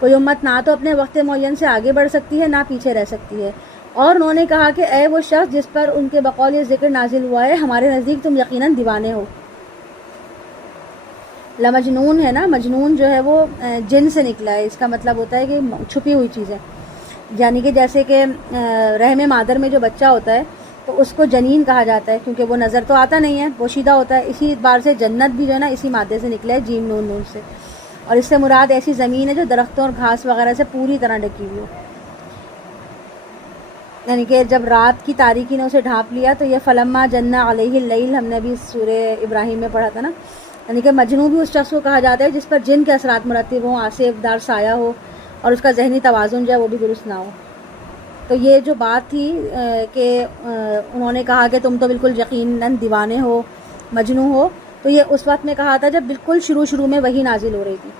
کوئی امت نہ تو اپنے وقت معین سے آگے بڑھ سکتی ہے نہ پیچھے رہ سکتی ہے۔ اور انہوں نے کہا کہ اے وہ شخص جس پر ان کے بقول یہ ذکر نازل ہوا ہے، ہمارے نزدیک تم یقیناً دیوانے ہو۔ لمجنون ہے نا، مجنون جو ہے وہ جن سے نکلا ہے، اس کا مطلب ہوتا ہے کہ چھپی ہوئی چیزیں، یعنی کہ جیسے کہ رحم مادر میں جو بچہ ہوتا ہے تو اس کو جنین کہا جاتا ہے، کیونکہ وہ نظر تو آتا نہیں ہے، پوشیدہ ہوتا ہے۔ اسی اعتبار سے جنت بھی جو ہے نا اسی مادے سے نکلا ہے، جیم نون نون سے، اور اس سے مراد ایسی زمین ہے جو درختوں اور گھاس وغیرہ سے پوری طرح ڈھکی ہوئی ہو، یعنی کہ جب رات کی تاریکی نے اسے ڈھانپ لیا تو یہ فلما جن علیہ اللیل، ہم نے بھی سورہ ابراہیم میں پڑھا تھا نا، یعنی کہ مجنوں بھی اس شخص کو کہا جاتا ہے جس پر جن کے اثرات مرتب ہوں، آصف دار سایہ ہو اور اس کا ذہنی توازن جو ہے وہ بھی درست نہ ہو۔ تو یہ جو بات تھی کہ انہوں نے کہا کہ تم تو بالکل یقیناً دیوانے ہو، مجنوں ہو، تو یہ اس وقت میں کہا تھا جب بالکل شروع میں وحی نازل ہو رہی تھی۔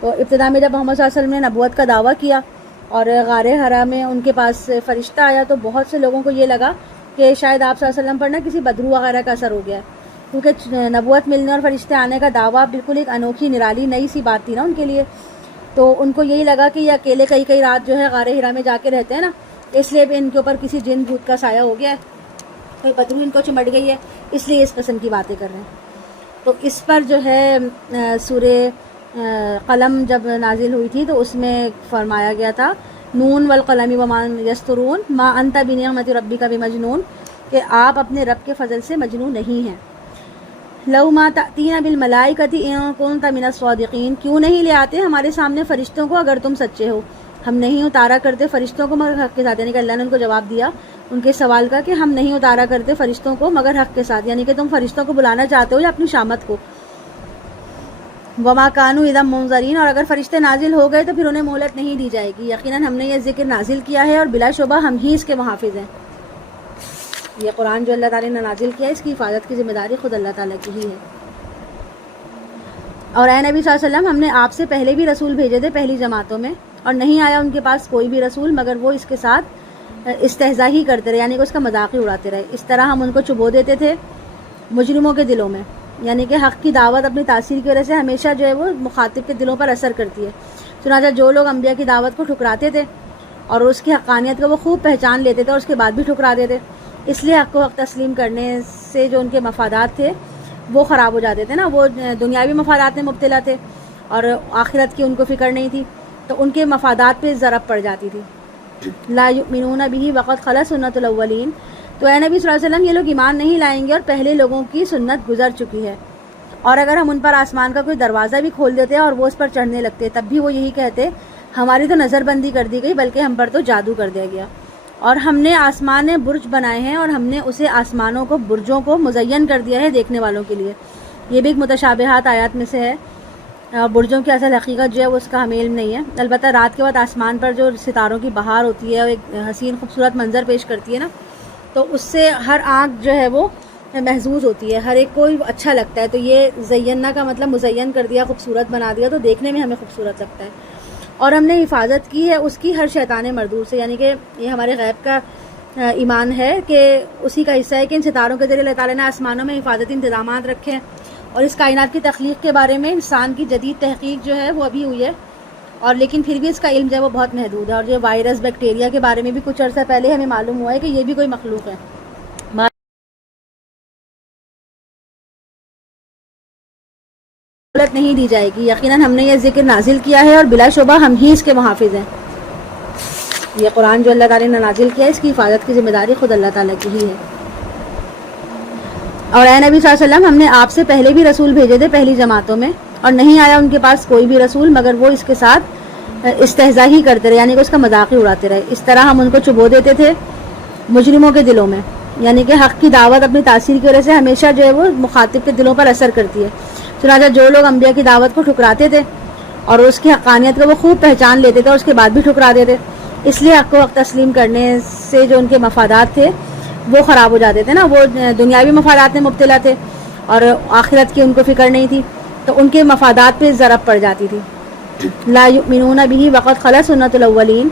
تو ابتدا میں جب محمد صلی اللہ علیہ وسلم نے نبوت کا دعویٰ کیا اور غار حرا میں ان کے پاس فرشتہ آیا تو بہت سے لوگوں کو یہ لگا کہ شاید آپ صلی اللہ علیہ وسلم پر نا کسی بدرو وغیرہ کا اثر ہو گیا ہے، کیونکہ نبوت ملنے اور فرشتے آنے کا دعویٰ بالکل ایک انوکھی نرالی نئی سی بات تھی نا ان کے لیے۔ تو ان کو یہی لگا کہ یہ اکیلے کئی رات جو ہے غار حرا میں جا کے رہتے ہیں نا، اس لیے بھی ان کے اوپر کسی جن بھوت کا سایہ ہو گیا ہے، کوئی بدرو ان کو چمٹ گئی ہے، اس لیے اس قسم کی باتیں کر رہے ہیں۔ تو اس پر جو ہے سورہ قلم جب نازل ہوئی تھی تو اس میں فرمایا گیا تھا نون والقلم وما یسطرون ما انت بنعمت ربک بمجنون، کہ آپ اپنے رب کے فضل سے مجنون نہیں ہیں۔ لو ما تأتینا بالملائکۃ ان کنت من الصادقین، کیوں نہیں لے آتے ہمارے سامنے فرشتوں کو اگر تم سچے ہو، ہم نہیں اتارا کرتے فرشتوں کو مگر حق کے ساتھ، یعنی کہ اللہ نے ان کو جواب دیا ان کے سوال کا کہ ہم نہیں اتارا کرتے فرشتوں کو مگر حق کے ساتھ، یعنی کہ تم فرشتوں کو بلانا چاہتے ہو یا اپنی شامت کو۔ وما کانوا اذا منظرین، اور اگر فرشتے نازل ہو گئے تو پھر انہیں مہلت نہیں دی جائے گی، یقیناً ہم نے یہ ذکر نازل کیا ہے اور بلا شبہ ہم ہی اس کے محافظ ہیں۔ یہ قرآن جو اللہ تعالیٰ نے نازل کیا ہے اس کی حفاظت کی ذمہ داری خود اللہ تعالیٰ کی ہی ہے۔ اور اے نبی صلی اللہ علیہ وسلم، ہم نے آپ سے پہلے بھی رسول بھیجے تھے پہلی جماعتوں میں، اور نہیں آیا ان کے پاس کوئی بھی رسول مگر وہ اس کے ساتھ استہزاء ہی کرتے رہے، یعنی کہ اس کا مذاق ہی اڑاتے رہے۔ اس طرح ہم ان کو چبو دیتے تھے مجرموں کے دلوں میں، یعنی کہ حق کی دعوت اپنی تاثیر کی وجہ سے ہمیشہ جو ہے وہ مخاطب کے دلوں پر اثر کرتی ہے۔ چنانچہ جو لوگ انبیاء کی دعوت کو ٹھکراتے تھے اور اس کی حقانیت کو وہ خوب پہچان لیتے تھے اور اس کے بعد بھی ٹھکرا دیتے، اس لیے حق کو حق تسلیم کرنے سے جو ان کے مفادات تھے وہ خراب ہو جاتے تھے نا، وہ دنیاوی مفادات میں مبتلا تھے اور آخرت کی ان کو فکر نہیں تھی، تو ان کے مفادات پہ ضرب پڑ جاتی تھی۔ لا یؤمنون بہ وقد خلت سنت الاولین، تو اے نبی صلی اللہ علیہ وسلم یہ لوگ ایمان نہیں لائیں گے اور پہلے لوگوں کی سنت گزر چکی ہے، اور اگر ہم ان پر آسمان کا کوئی دروازہ بھی کھول دیتے اور وہ اس پر چڑھنے لگتے تب بھی وہ یہی کہتے ہماری تو نظر بندی کر دی گئی بلکہ ہم پر تو جادو کر دیا گیا، اور ہم نے آسمان برج بنائے ہیں اور ہم نے اسے آسمانوں کو برجوں کو مزین کر دیا ہے دیکھنے والوں کے لیے۔ یہ بھی ایک متشابہات آیات میں سے ہے، برجوں کی اصل حقیقت جو ہے وہ اس کا ہمیں علم نہیں ہے، البتہ رات کے وقت آسمان پر جو ستاروں کی بہار ہوتی ہے اور ایک حسین خوبصورت منظر پیش کرتی ہے نا، تو اس سے ہر آنکھ جو ہے وہ محظوظ ہوتی ہے، ہر ایک کو اچھا لگتا ہے، تو یہ زینہ کا مطلب مزین کر دیا، خوبصورت بنا دیا، تو دیکھنے میں ہمیں خوبصورت لگتا ہے۔ اور ہم نے حفاظت کی ہے اس کی ہر شیطان مردود سے، یعنی کہ یہ ہمارے غیب کا ایمان ہے کہ اسی کا حصہ ہے کہ ان ستاروں کے ذریعے اللہ تعالیٰ نے آسمانوں میں حفاظتی انتظامات رکھے ہیں، اور اس کائنات کی تخلیق کے بارے میں انسان کی جدید تحقیق جو ہے وہ ابھی ہوئی ہے، اور لیکن پھر بھی اس کا علم جو ہے وہ بہت محدود ہے، اور یہ وائرس بیکٹیریا کے بارے میں بھی کچھ عرصہ پہلے ہمیں معلوم ہوا ہے کہ یہ بھی کوئی مخلوق ہے۔ مہلت نہیں دی جائے گی. یقیناً ہم نے یہ ذکر نازل کیا ہے اور بلا شبہ ہم ہی اس کے محافظ ہیں. یہ قرآن جو اللہ تعالیٰ نے نازل کیا ہے اس کی حفاظت کی ذمہ داری خود اللہ تعالیٰ کی ہی ہے. اور اے نبی صلی اللہ علیہ وسلم ہم نے آپ سے پہلے بھی رسول بھیجے تھے پہلی جماعتوں میں, اور نہیں آیا ان کے پاس کوئی بھی رسول مگر وہ اس کے ساتھ استہزاء ہی کرتے رہے, یعنی کہ اس کا مذاق ہی اڑاتے رہے. اس طرح ہم ان کو چبو دیتے تھے مجرموں کے دلوں میں, یعنی کہ حق کی دعوت اپنی تاثیر کی وجہ سے ہمیشہ جو ہے وہ مخاطب کے دلوں پر اثر کرتی ہے. چنانچہ جو لوگ انبیاء کی دعوت کو ٹھکراتے تھے اور اس کی حقانیت کو وہ خوب پہچان لیتے تھے اور اس کے بعد بھی ٹھکرا دیتے, اس لیے حق کو حق تسلیم کرنے سے جو ان کے مفادات تھے وہ خراب ہو جاتے تھے نا. وہ دنیاوی مفادات میں مبتلا تھے اور آخرت کی ان کو فکر نہیں تھی, تو ان کے مفادات پہ ضرب پڑ جاتی تھی. لا یؤمنون بہ وقد خلت سنت الاولین,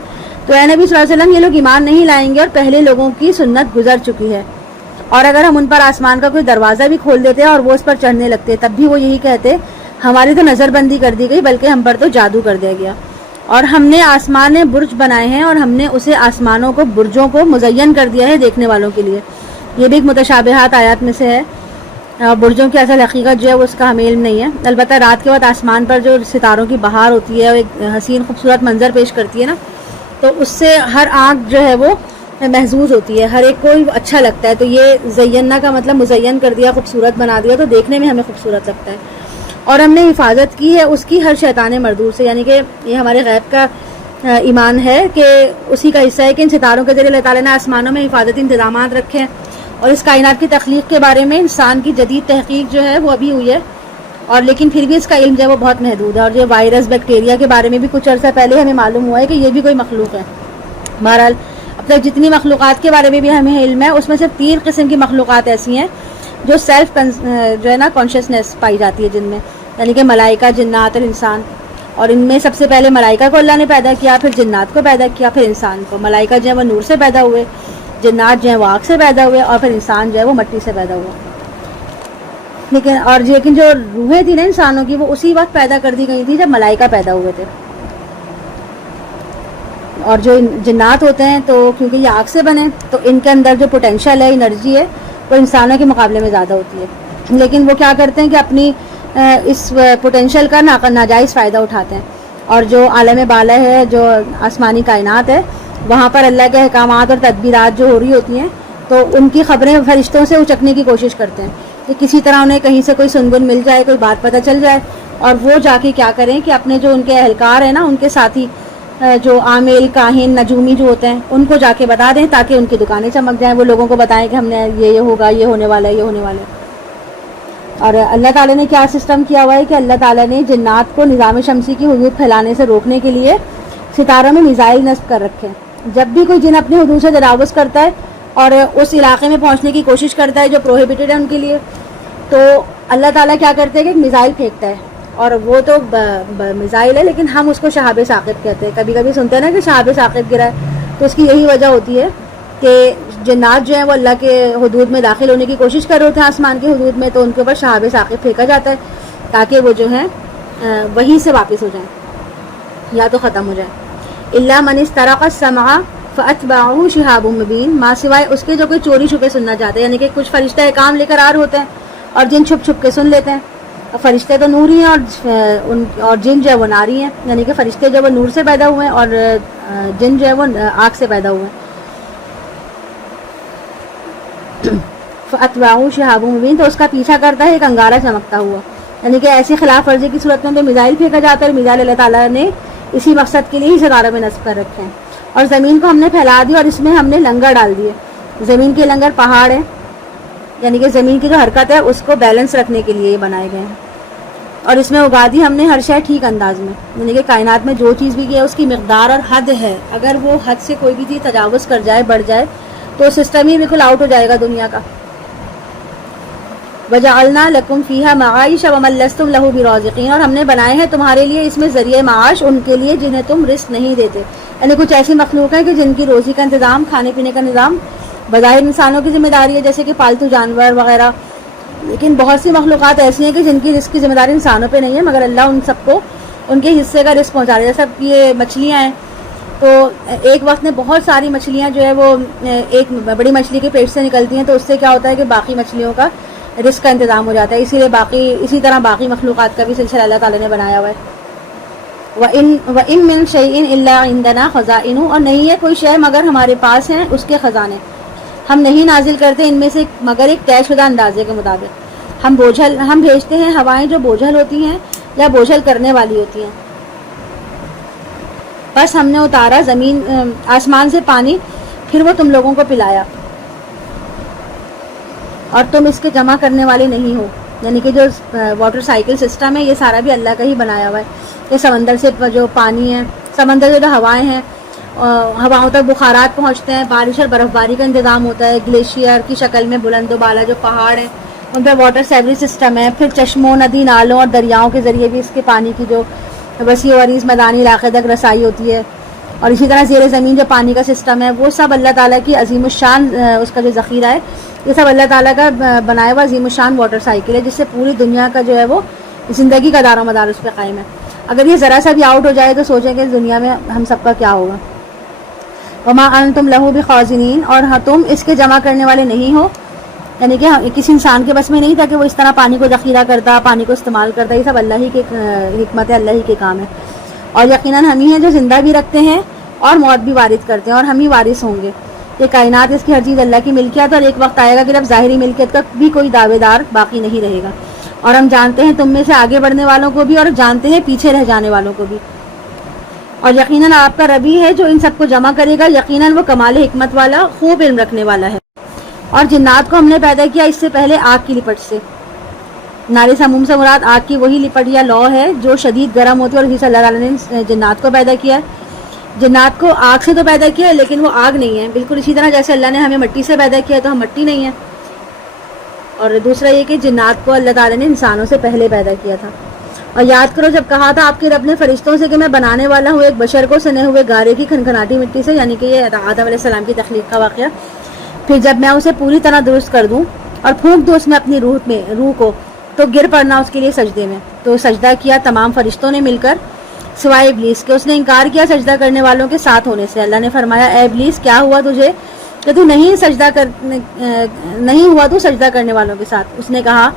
تو اے نبی صلی اللہ علیہ وسلم یہ لوگ ایمان نہیں لائیں گے اور پہلے لوگوں کی سنت گزر چکی ہے. اور اگر ہم ان پر آسمان کا کوئی دروازہ بھی کھول دیتے اور وہ اس پر چڑھنے لگتے تب بھی وہ یہی کہتے ہماری تو نظر بندی کر دی گئی بلکہ ہم پر تو جادو کر دیا گیا. اور ہم نے آسمان برج بنائے ہیں اور ہم نے اسے آسمانوں کو برجوں کو مزین کر دیا ہے دیکھنے والوں کے لیے. یہ بھی ایک متشابہات آیات میں سے ہے. برجوں کی اصل حقیقت جو ہے وہ اس کا ہمیں علم نہیں ہے. البتہ رات کے وقت آسمان پر جو ستاروں کی بہار ہوتی ہے وہ ایک حسین خوبصورت منظر پیش کرتی ہے نا, تو اس سے ہر آنکھ جو ہے وہ محظوظ ہوتی ہے, ہر ایک کو اچھا لگتا ہے. تو یہ زینہ کا مطلب مزین کر دیا, خوبصورت بنا دیا, تو دیکھنے میں ہمیں خوبصورت لگتا ہے. اور ہم نے حفاظت کی ہے اس کی ہر شیطان مردود سے, یعنی کہ یہ ہمارے غیب کا ایمان ہے کہ اسی کا حصہ ہے کہ ان ستاروں کے ذریعے اللہ تعالیٰ نے آسمانوں میں حفاظتی انتظامات رکھے ہیں. اور اس کائنات کی تخلیق کے بارے میں انسان کی جدید تحقیق جو ہے وہ ابھی ہوئی ہے, اور لیکن پھر بھی اس کا علم جو ہے وہ بہت محدود ہے. اور جو وائرس بیکٹیریا کے بارے میں بھی کچھ عرصہ پہلے ہمیں معلوم ہوا ہے کہ یہ بھی کوئی مخلوق ہے. بہرحال اب تک جتنی مخلوقات کے بارے میں بھی ہمیں علم ہے اس میں صرف 3 قسم کی مخلوقات ایسی ہیں جو سیلف جو ہے نا کانشیسنیس پائی جاتی ہے جن میں, یعنی کہ ملائکہ, جنات اور انسان. اور ان میں سب سے پہلے ملائکہ کو اللہ نے پیدا کیا, پھر جنات کو پیدا کیا, پھر انسان کو. ملائکہ جو ہے وہ نور سے پیدا ہوئے, جنات جو ہیں وہ آگ سے پیدا ہوئے, اور پھر انسان جو ہے وہ مٹی سے پیدا ہوا. لیکن جو روحیں تھیں نا انسانوں کی وہ اسی وقت پیدا کر دی گئی تھی جب ملائکہ پیدا ہوئے تھے. اور جو جنات ہوتے ہیں تو کیونکہ یہ آگ سے بنے تو ان کے اندر جو پوٹینشیل ہے, انرجی ہے, وہ انسانوں کے مقابلے میں زیادہ ہوتی ہے. لیکن وہ کیا کرتے ہیں کہ اپنی اس پوٹینشیل کا ناجائز فائدہ اٹھاتے ہیں. اور جو عالم بالا ہے, جو آسمانی کائنات ہے, وہاں پر اللہ کے احکامات اور تدبیرات جو ہو رہی ہوتی ہیں تو ان کی خبریں فرشتوں سے اچکنے کی کوشش کرتے ہیں کہ کسی طرح انہیں کہیں سے کوئی سنگن مل جائے, کوئی بات پتہ چل جائے, اور وہ جا کے کیا کریں کہ اپنے جو ان کے اہلکار ہیں نا, ان کے ساتھی جو عامل, کاہن, نجومی جو ہوتے ہیں ان کو جا کے بتا دیں تاکہ ان کی دکانیں چمک جائیں. وہ لوگوں کو بتائیں کہ ہم نے یہ ہوگا, یہ ہونے والا ہے, یہ ہونے والا ہے. اور اللہ تعالیٰ نے کیا سسٹم کیا ہوا ہے کہ اللہ تعالیٰ نے جنات کو نظام شمسی کی حدود پھیلانے سے روکنے کے لیے ستاروں میں میزائل نصب کر رکھے ہیں. جب بھی کوئی جن اپنی حدود سے تجاوز کرتا ہے اور اس علاقے میں پہنچنے کی کوشش کرتا ہے جو پروہیبٹڈ ہے ان کے لیے, تو اللہ تعالیٰ کیا کرتے ہیں کہ ایک میزائل پھینکتا ہے. اور وہ تو میزائل ہے لیکن ہم اس کو شہاب ثاقب کہتے ہیں. کبھی کبھی سنتے ہیں نا کہ شہاب ثاقب گرا ہے, تو اس کی یہی وجہ ہوتی ہے کہ جنات جو ہیں وہ اللہ کے حدود میں داخل ہونے کی کوشش کر رہے تھے آسمان کی حدود میں, تو ان کے اوپر شہاب ثاقب پھینکا جاتا ہے تاکہ وہ جو ہیں وہیں سے واپس ہو جائیں یا تو ختم ہو جائیں. الا من استرق السمع فاتبعه شهاب مبین, ماں سوائے اس کے جو کوئی چوری چھپے سننا چاہتے ہیں, یعنی کہ کچھ فرشتہ کام لے کر آ رہے ہوتے ہیں اور جن چھپ چھپ کے سن لیتے ہیں. فرشتے تو نور ہی ہیں اور جن جو ہے وہ ناری ہیں, یعنی کہ فرشتے جو وہ نور سے پیدا ہوئے ہیں اور جن جو ہے وہ آگ سے پیدا ہوئے ہیں. فاتبعه شهاب مبین, تو اس کا پیچھا کرتا ہے ایک انگارہ چمکتا ہوا, یعنی کہ ایسی خلاف ورزی کی صورت میں میزائل پھینکا جاتا ہے. اور میزائل اللہ تعالیٰ نے اسی مقصد کے لیے ہی ستاروں میں نصب کر رکھے ہیں. اور زمین کو ہم نے پھیلا دی اور اس میں ہم نے لنگر ڈال دیے. زمین کے لنگر پہاڑ ہیں, یعنی کہ زمین کی جو حرکت ہے اس کو بیلنس رکھنے کے لیے یہ بنائے گئے ہیں. اور اس میں اگا دی ہم نے ہر شے ٹھیک انداز میں, یعنی کہ کائنات میں جو چیز بھی کی ہے اس کی مقدار اور حد ہے. اگر وہ حد سے کوئی بھی چیز تجاوز کر جائے, بڑھ جائے, تو سسٹم ہی بالکل آؤٹ ہو جائے گا دنیا کا. وَجَعَلْنَا لَكُمْ فِيهَا مَعَائِشَ وَمَن لَّسْتُمْ لَهُ بِرَازِقِينَ, اور ہم نے بنائے ہیں تمہارے لیے اس میں ذریعہ معاش ان کے لیے جنہیں تم رزق نہیں دیتے. یعنی کچھ ایسی مخلوق ہیں کہ جن کی روزی کا انتظام, کھانے پینے کا نظام بظاہر انسانوں کی ذمہ داری ہے, جیسے کہ پالتو جانور وغیرہ. لیکن بہت سی مخلوقات ایسی ہیں کہ جن کی رزق کی ذمہ داری انسانوں پہ نہیں ہے, مگر اللہ ان سب کو ان کے حصے کا رزق پہنچا رہا ہے. جیسے یہ مچھلیاں ہیں, تو ایک وقت میں بہت ساری مچھلیاں جو ہے وہ ایک بڑی مچھلی کے پیٹ سے نکلتی ہیں, تو اس سے کیا ہوتا ہے کہ باقی مچھلیوں کا رزق کا انتظام ہو جاتا ہے. اسی طرح باقی مخلوقات کا بھی سلسلہ اللہ تعالیٰ نے بنایا ہوا ہے. وَإِن مِّن شَيْءٍ إِلَّا عِندَنَا خَزَائِنُهُ، اور نہیں ہے کوئی شے مگر ہمارے پاس ہیں اس کے خزانے. ہم نہیں نازل کرتے ان میں سے مگر ایک طے شدہ اندازے کے مطابق. ہم بھیجتے ہیں ہوائیں جو بوجھل ہوتی ہیں یا بوجھل کرنے والی ہوتی ہیں. بس ہم نے اتارا آسمان سے پانی، پھر وہ تم لوگوں کو پلایا، اور تم اس کے جمع کرنے والے نہیں ہو. یعنی کہ جو واٹر سائیکل سسٹم ہے یہ سارا بھی اللہ کا ہی بنایا ہوا ہے. یہ سمندر سے جو پانی ہے، سمندر سے جو ہوائیں ہیں، ہواؤں تک بخارات پہنچتے ہیں، بارش اور برف باری کا انتظام ہوتا ہے، گلیشیئر کی شکل میں بلند و بالا جو پہاڑ ہیں ان پہ واٹر سیوریج سسٹم ہے. پھر چشموں، ندی نالوں اور دریاؤں کے ذریعے بھی اس کے پانی کی جو وسیع و عریض میدانی علاقے تک رسائی ہوتی ہے. اور اسی طرح زیر زمین جو پانی کا سسٹم ہے وہ سب اللہ تعالیٰ کی عظیم الشان اس کا جو ذخیرہ ہے، یہ سب اللہ تعالیٰ کا بنایا ہوا عظیم الشان واٹر سائیکل ہے، جس سے پوری دنیا کا جو ہے وہ زندگی کا دار و مدار اس پہ قائم ہے. اگر یہ ذرا سا بھی آؤٹ ہو جائے تو سوچیں کہ دنیا میں ہم سب کا کیا ہوگا. وما انتم لہ بخازنین، اور تم اس کے جمع کرنے والے نہیں ہو. یعنی کہ کسی انسان کے بس میں نہیں تھا کہ وہ اس طرح پانی کو ذخیرہ کرتا، پانی کو استعمال کرتا. یہ سب اللہ ہی کے حکمت ہے، اللہ ہی کے کام ہے. اور یقیناً ہم ہی ہیں جو زندہ بھی رکھتے ہیں اور موت بھی وارث کرتے ہیں، اور ہم ہی وارث ہوں گے. یہ کائنات، اس کی ہر چیز اللہ کی ملکیت، اور ایک وقت آئے گا کہ جب ظاہری ملکیت کا بھی کوئی دعوے دار باقی نہیں رہے گا. اور ہم جانتے ہیں تم میں سے آگے بڑھنے والوں کو بھی، اور جانتے ہیں پیچھے رہ جانے والوں کو بھی. اور یقیناً آپ کا رب ہی ہے جو ان سب کو جمع کرے گا. یقیناً وہ کمال حکمت والا، خوب علم رکھنے والا ہے. اور جنات کو ہم نے پیدا کیا اس سے پہلے آگ کی لپٹ سے. نار سموم سے مراد آگ کی وہی لپٹ یا لو ہے جو شدید گرم ہوتی ہے، اور اسی سے اللہ تعالیٰ نے جنات کو پیدا کیا ہے. جنات کو آگ سے تو پیدا کیا ہے لیکن وہ آگ نہیں ہے. بالکل اسی طرح جیسے اللہ نے ہمیں مٹی سے پیدا کیا تو ہم مٹی نہیں ہیں. اور دوسرا یہ کہ جنات کو اللہ تعالیٰ نے انسانوں سے پہلے پیدا کیا تھا. اور یاد کرو جب کہا تھا آپ کے رب نے فرشتوں سے کہ میں بنانے والا ہوں ایک بشر کو سنے ہوئے گارے کی کھنکھناٹی مٹی سے، یعنی کہ یہ آدم علیہ السلام کی تخلیق کا واقعہ. پھر جب میں اسے پوری طرح درست کر دوں اور پھونک دوں اس میں اپنی روح کو، تو گر پڑنا اس کے لیے سجدے میں. تو سجدہ کیا تمام فرشتوں نے مل کر سوائے ابلیس کے. اس نے انکار کیا سجدہ کرنے والوں کے ساتھ ہونے سے. اللہ نے فرمایا اے ابلیس کیا ہوا تجھے کہ تو نہیں ہوا تو سجدہ کرنے والوں کے ساتھ. اس نے کہا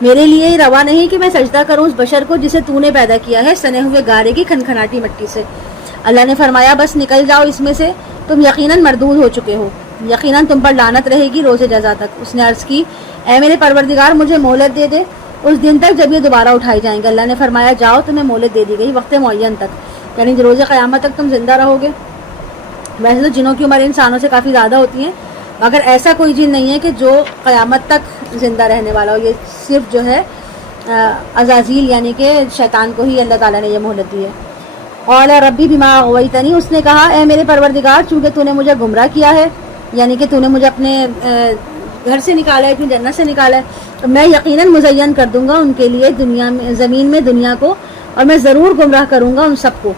میرے لیے یہ روا نہیں کہ میں سجدہ کروں اس بشر کو جسے تو نے پیدا کیا ہے سنے ہوئے گارے کی کھنکھناٹی مٹی سے. اللہ نے فرمایا بس نکل جاؤ اس میں سے، تم یقیناً مردود ہو چکے ہو، یقیناً تم پر لعنت رہے گی روز جزا تک. اس نے عرض کی اے میرے پروردگار مجھے مہلت دے دے اس دن تک جب یہ دوبارہ اٹھائے جائیں گے. اللہ نے فرمایا جاؤ تمہیں مہلت دے دی گئی وقت معین تک، یعنی روز قیامت تک تم زندہ رہو گے. ویسے تو جنوں کی عمر انسانوں سے کافی زیادہ ہوتی ہیں، مگر ایسا کوئی جن نہیں ہے کہ جو قیامت تک زندہ رہنے والا ہو. یہ صرف جو ہے عزازیل یعنی کہ شیطان کو ہی اللہ تعالیٰ نے یہ مہلت دی ہے. اور ربی بما اغویتنی، اس نے کہا اے میرے پروردگار چونکہ تو نے مجھے گمراہ کیا ہے، یعنی کہ تو نے مجھے اپنے گھر سے نکالا ہے، اپنی جنت سے نکالا ہے، تو میں یقیناً مزین کر دوں گا ان کے لیے دنیا میں، زمین میں دنیا کو، اور میں ضرور گمراہ کروں گا ان سب کو.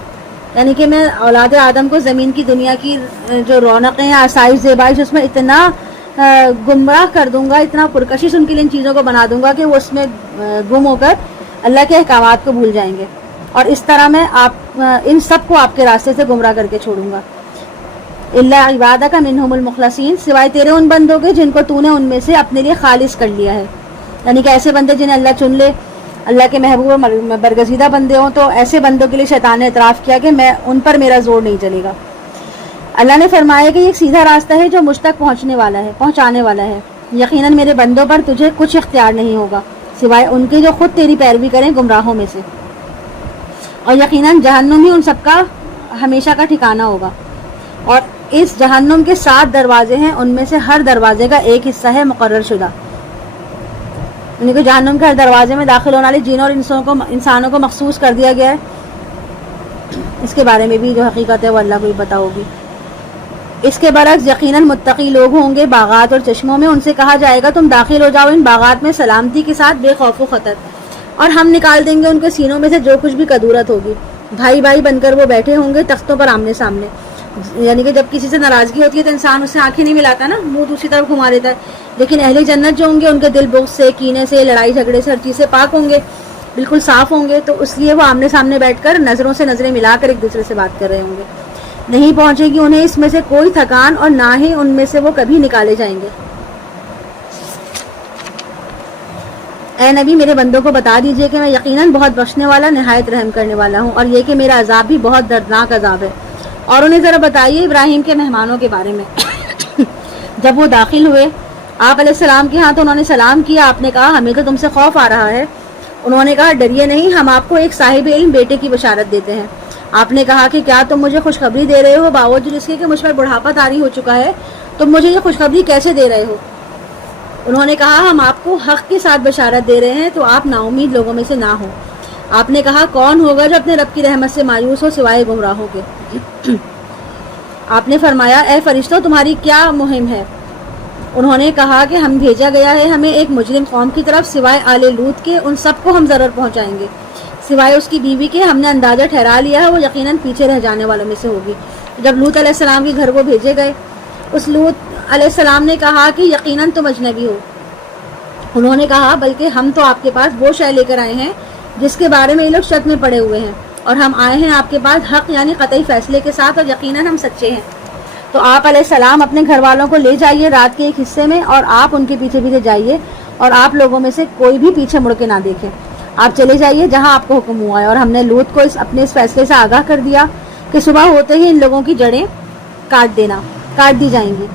یعنی کہ میں اولاد آدم کو زمین کی دنیا کی جو رونقیں ہیں، آسائش، زیبائش، اس میں اتنا گمراہ کر دوں گا، اتنا پرکشش ان کے لیے ان چیزوں کو بنا دوں گا کہ وہ اس میں گم ہو کر اللہ کے احکامات کو بھول جائیں گے. اور اس طرح میں ان سب کو آپ کے راستے سے گمراہ کر کے چھوڑوں گا. الا عبادک منہم المخلصین، سوائے تیرے ان بندوں کے جن کو تو نے ان میں سے اپنے لیے خالص کر لیا ہے. یعنی کہ ایسے بندے جنہیں اللہ چن لے، اللہ کے محبوب برگزیدہ بندے ہوں، تو ایسے بندوں کے لیے شیطان نے اعتراف کیا کہ میں ان پر میرا زور نہیں چلے گا. اللہ نے فرمایا کہ یہ ایک سیدھا راستہ ہے جو مجھ تک پہنچانے والا ہے. یقیناً میرے بندوں پر تجھے کچھ اختیار نہیں ہوگا سوائے ان کے جو خود تیری پیروی کریں گمراہوں میں سے. اور یقیناً جہنم ہی ان سب کا ہمیشہ کا ٹھکانہ ہوگا. اور اس جہنم کے 7 دروازے ہیں، ان میں سے ہر دروازے کا ایک حصہ ہے مقرر شدہ. یعنی کہ جہنم کے ہر دروازے میں داخل ہونے والے جنوں اور انسانوں کو مخصوص کر دیا گیا ہے. اس کے بارے میں بھی جو حقیقت ہے وہ اللہ کو ہی پتہ ہوگی. اس کے برعکس یقیناً متقی لوگ ہوں گے باغات اور چشموں میں. ان سے کہا جائے گا تم داخل ہو جاؤ ان باغات میں سلامتی کے ساتھ بے خوف و خطر، اور ہم نکال دیں گے ان کے سینوں میں سے جو کچھ بھی کدورت ہوگی. بھائی بھائی بن کر وہ بیٹھے ہوں گے تختوں پر آمنے سامنے. یعنی کہ جب کسی سے ناراضگی ہوتی ہے تو انسان اس سے آنکھیں نہیں ملاتا نا، منہ دوسری طرف گھما لیتا ہے. لیکن اہل جنت جو ہوں گے ان کے دل بغض سے، کینے سے، لڑائی جھگڑے سے، ہر چیز سے پاک ہوں گے، بالکل صاف ہوں گے. تو اس لیے وہ آمنے سامنے بیٹھ کر نظروں سے نظریں ملا کر ایک دوسرے سے بات کر رہے ہوں گے. نہیں پہنچے گی انہیں اس میں سے کوئی تھکان، اور نہ ہی ان میں سے وہ کبھی نکالے جائیں گے. اے نبی میرے بندوں کو بتا دیجئے کہ میں یقیناً بہت بخشنے والا نہایت رحم کرنے والا ہوں، اور یہ کہ میرا عذاب بھی بہت دردناک عذاب ہے۔ اور انہیں ذرا بتائیے ابراہیم کے مہمانوں کے بارے میں۔ جب وہ داخل ہوئے آپ علیہ السلام کے ہاں تو انہوں نے سلام کیا۔ آپ نے کہا ہمیں تو تم سے خوف آ رہا ہے۔ انہوں نے کہا ڈریے نہیں، ہم آپ کو ایک صاحب علم بیٹے کی بشارت دیتے ہیں۔ آپ نے کہا کہ کیا تم مجھے خوشخبری دے رہے ہو باوجود اس کے کہ مجھ پر بڑھاپا طاری ہو چکا ہے؟ تم مجھے یہ خوشخبری کیسے دے رہے ہو؟ انہوں نے کہا ہم آپ کو حق کے ساتھ بشارت دے رہے ہیں تو آپ نا امید لوگوں میں سے نہ ہو۔ آپ نے کہا کون ہوگا جو اپنے رب کی رحمت سے مایوس ہو سوائے گمراہوں کے؟ آپ نے فرمایا اے فرشتوں تمہاری کیا مہم ہے؟ انہوں نے کہا کہ ہم بھیجا گیا ہے ہمیں ایک مجرم قوم کی طرف، سوائے آل لوط کے ان سب کو ہم ضرر پہنچائیں گے، سوائے اس کی بیوی کے ہم نے اندازہ ٹھہرا لیا ہے وہ یقیناً پیچھے رہ جانے والوں میں سے ہوگی۔ جب لوط علیہ السلام کے گھر وہ بھیجے گئے، اس لوط علیہ السلام نے کہا کہ یقیناً تم اجنبی ہو۔ انہوں نے کہا بلکہ ہم تو آپ کے پاس وہ شے لے کر آئے ہیں جس کے بارے میں یہ لوگ شک میں پڑے ہوئے ہیں، اور ہم آئے ہیں آپ کے پاس حق یعنی قطعی فیصلے کے ساتھ، اور یقیناً ہم سچے ہیں۔ تو آپ علیہ السلام اپنے گھر والوں کو لے جائیے رات کے ایک حصے میں، اور آپ ان کے پیچھے پیچھے جائیے، اور آپ لوگوں میں سے کوئی بھی پیچھے مڑ کے نہ دیکھے۔ آپ چلے جائیے جہاں آپ کو حکم ہوا ہے۔ اور ہم نے لوط کو اپنے اس فیصلے سے آگاہ کر دیا کہ صبح ہوتے ہی ان لوگوں کی جڑیں کاٹ دی جائیں گی۔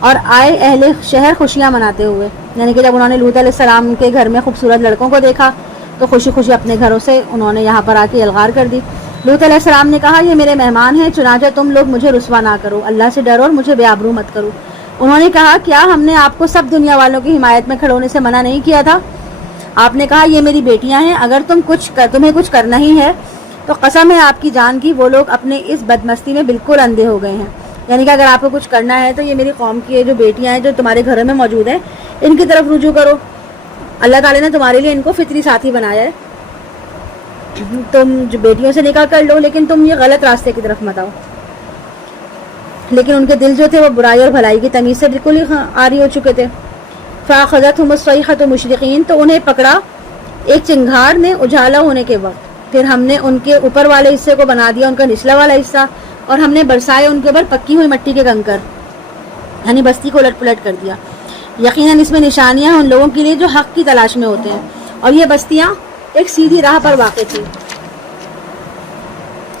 اور آئے اہل شہر خوشیاں مناتے ہوئے، یعنی کہ جب انہوں نے لوط علیہ السلام کے گھر میں خوبصورت لڑکوں کو دیکھا تو خوشی خوشی اپنے گھروں سے انہوں نے یہاں پر آ کے الغار کر دی۔ لوط علیہ السلام نے کہا یہ میرے مہمان ہیں، چنانچہ تم لوگ مجھے رسوا نہ کرو، اللہ سے ڈرو اور مجھے بے آبرو مت کرو۔ انہوں نے کہا کیا ہم نے آپ کو سب دنیا والوں کی حمایت میں کھڑے ہونے سے منع نہیں کیا تھا؟ آپ نے کہا یہ میری بیٹیاں ہیں، اگر تمہیں کچھ کرنا ہی ہے تو قسم ہے آپ کی جان کی وہ لوگ اپنے اس بدمستی میں بالکل اندھے ہو گئے ہیں، یعنی کہ اگر آپ کو کچھ کرنا ہے تو یہ میری قوم کی جو بیٹیاں ہیں جو تمہارے گھروں میں موجود ہیں ان کی طرف رجوع کرو۔ اللہ تعالیٰ نے تمہارے لیے ان کو فطری ساتھی بنایا ہے، تم جو بیٹیوں سے نکاح کر لو لیکن تم یہ غلط راستے کی طرف مت آؤ۔ لیکن ان کے دل جو تھے وہ برائی اور بھلائی کی تمیز سے بالکل ہی عاری ہو چکے تھے۔ فَأَخَذَتْهُمُ الصَّيْحَةُ مُشْرِقِينَ، تو انہیں پکڑا ایک چنگھار نے اجالا ہونے کے وقت، پھر ہم نے ان کے اوپر والے حصے کو بنا دیا ان کا نچلا والا حصہ، اور ہم نے برسائے ان کے اوپر پکی ہوئی مٹی کے کنکر، یعنی بستی کو الٹ پلٹ کر دیا۔ یقیناً اس میں نشانیاں ہیں ان لوگوں کے لیے جو حق کی تلاش میں ہوتے ہیں، اور یہ بستیاں ایک سیدھی راہ پر واقع تھی۔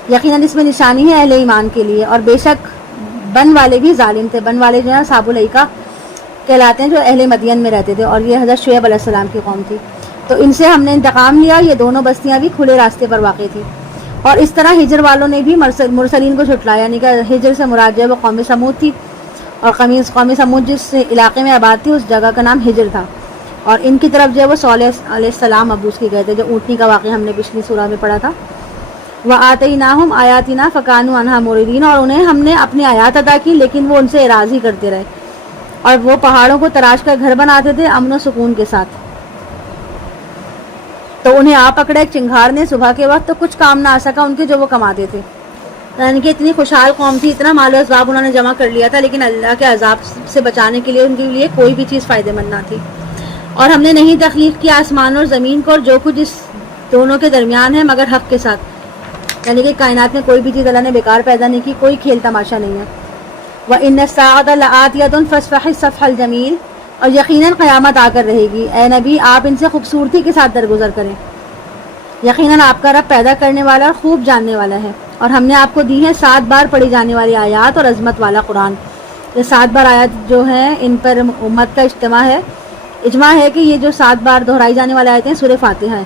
یقیناً اس میں نشانی ہے اہل ایمان کے لیے، اور بے شک بن والے بھی ظالم تھے۔ بن والے جو ہیں اصحاب الایکہ کہلاتے ہیں جو اہل مدین میں رہتے تھے، اور یہ حضرت شعیب علیہ السلام کی قوم تھی۔ تو ان سے ہم نے انتقام لیا، یہ دونوں بستیاں بھی کھلے راستے پر واقع تھی۔ اور اس طرح ہجر والوں نے بھی مرسلین کو جھٹلایا، یعنی کہ ہجر سے مراد جو ہے وہ قوم سمود تھی، اور قوم سمود جس علاقے میں آباد تھی اس جگہ کا نام ہجر تھا، اور ان کی طرف جو ہے وہ صالح علیہ السلام ابوس کی گئے تھے، جو اونٹنی کا واقعہ ہم نے پچھلی سورہ میں پڑھا تھا۔ وَآتَيْنَاهُمْ آيَاتِنَا فَكَانُوا عَنْهَا مُعْرِضِينَ، اور انہیں ہم نے اپنی آیات عطا کی لیکن وہ ان سے اعراض ہی کرتے رہے، اور وہ پہاڑوں کو تراش کر گھر بناتے تھے امن و سکون کے ساتھ۔ تو انہیں آ پکڑا ایک چنگھار نے صبح کے وقت، تو کچھ کام نہ آ سکا ان کے جو وہ کماتے تھے، یعنی کہ اتنی خوشحال قوم تھی، اتنا مال و اسباب انہوں نے جمع کر لیا تھا، لیکن اللہ کے عذاب سے بچانے کے لیے ان کے لیے کوئی بھی چیز فائدہ مند نہ تھی۔ اور ہم نے نہیں تخلیق کیا آسمان اور زمین کو اور جو کچھ اس دونوں کے درمیان ہے مگر حق کے ساتھ، یعنی کہ کائنات میں کوئی بھی چیز اللہ نے بیکار پیدا نہیں کی، کوئی کھیل تماشا نہیں ہے۔ وَإِنَّ السَّاعَةَ لَآتِيَةٌ فَاصْفَحِ الصَّفْحَ الْجَمِيلَ، اور یقیناً قیامت آ کر رہے گی، اے نبی آپ ان سے خوبصورتی کے ساتھ درگزر کریں، یقیناً آپ کا رب پیدا کرنے والا اور خوب جاننے والا ہے۔ اور ہم نے آپ کو دی ہے 7 بار پڑھی جانے والی آیات اور عظمت والا قرآن۔ یہ 7 بار آیات جو ہیں ان پر امت کا اجماع ہے کہ یہ جو 7 بار دہرائی جانے والی آیتیں سورہ فاتحہ ہیں،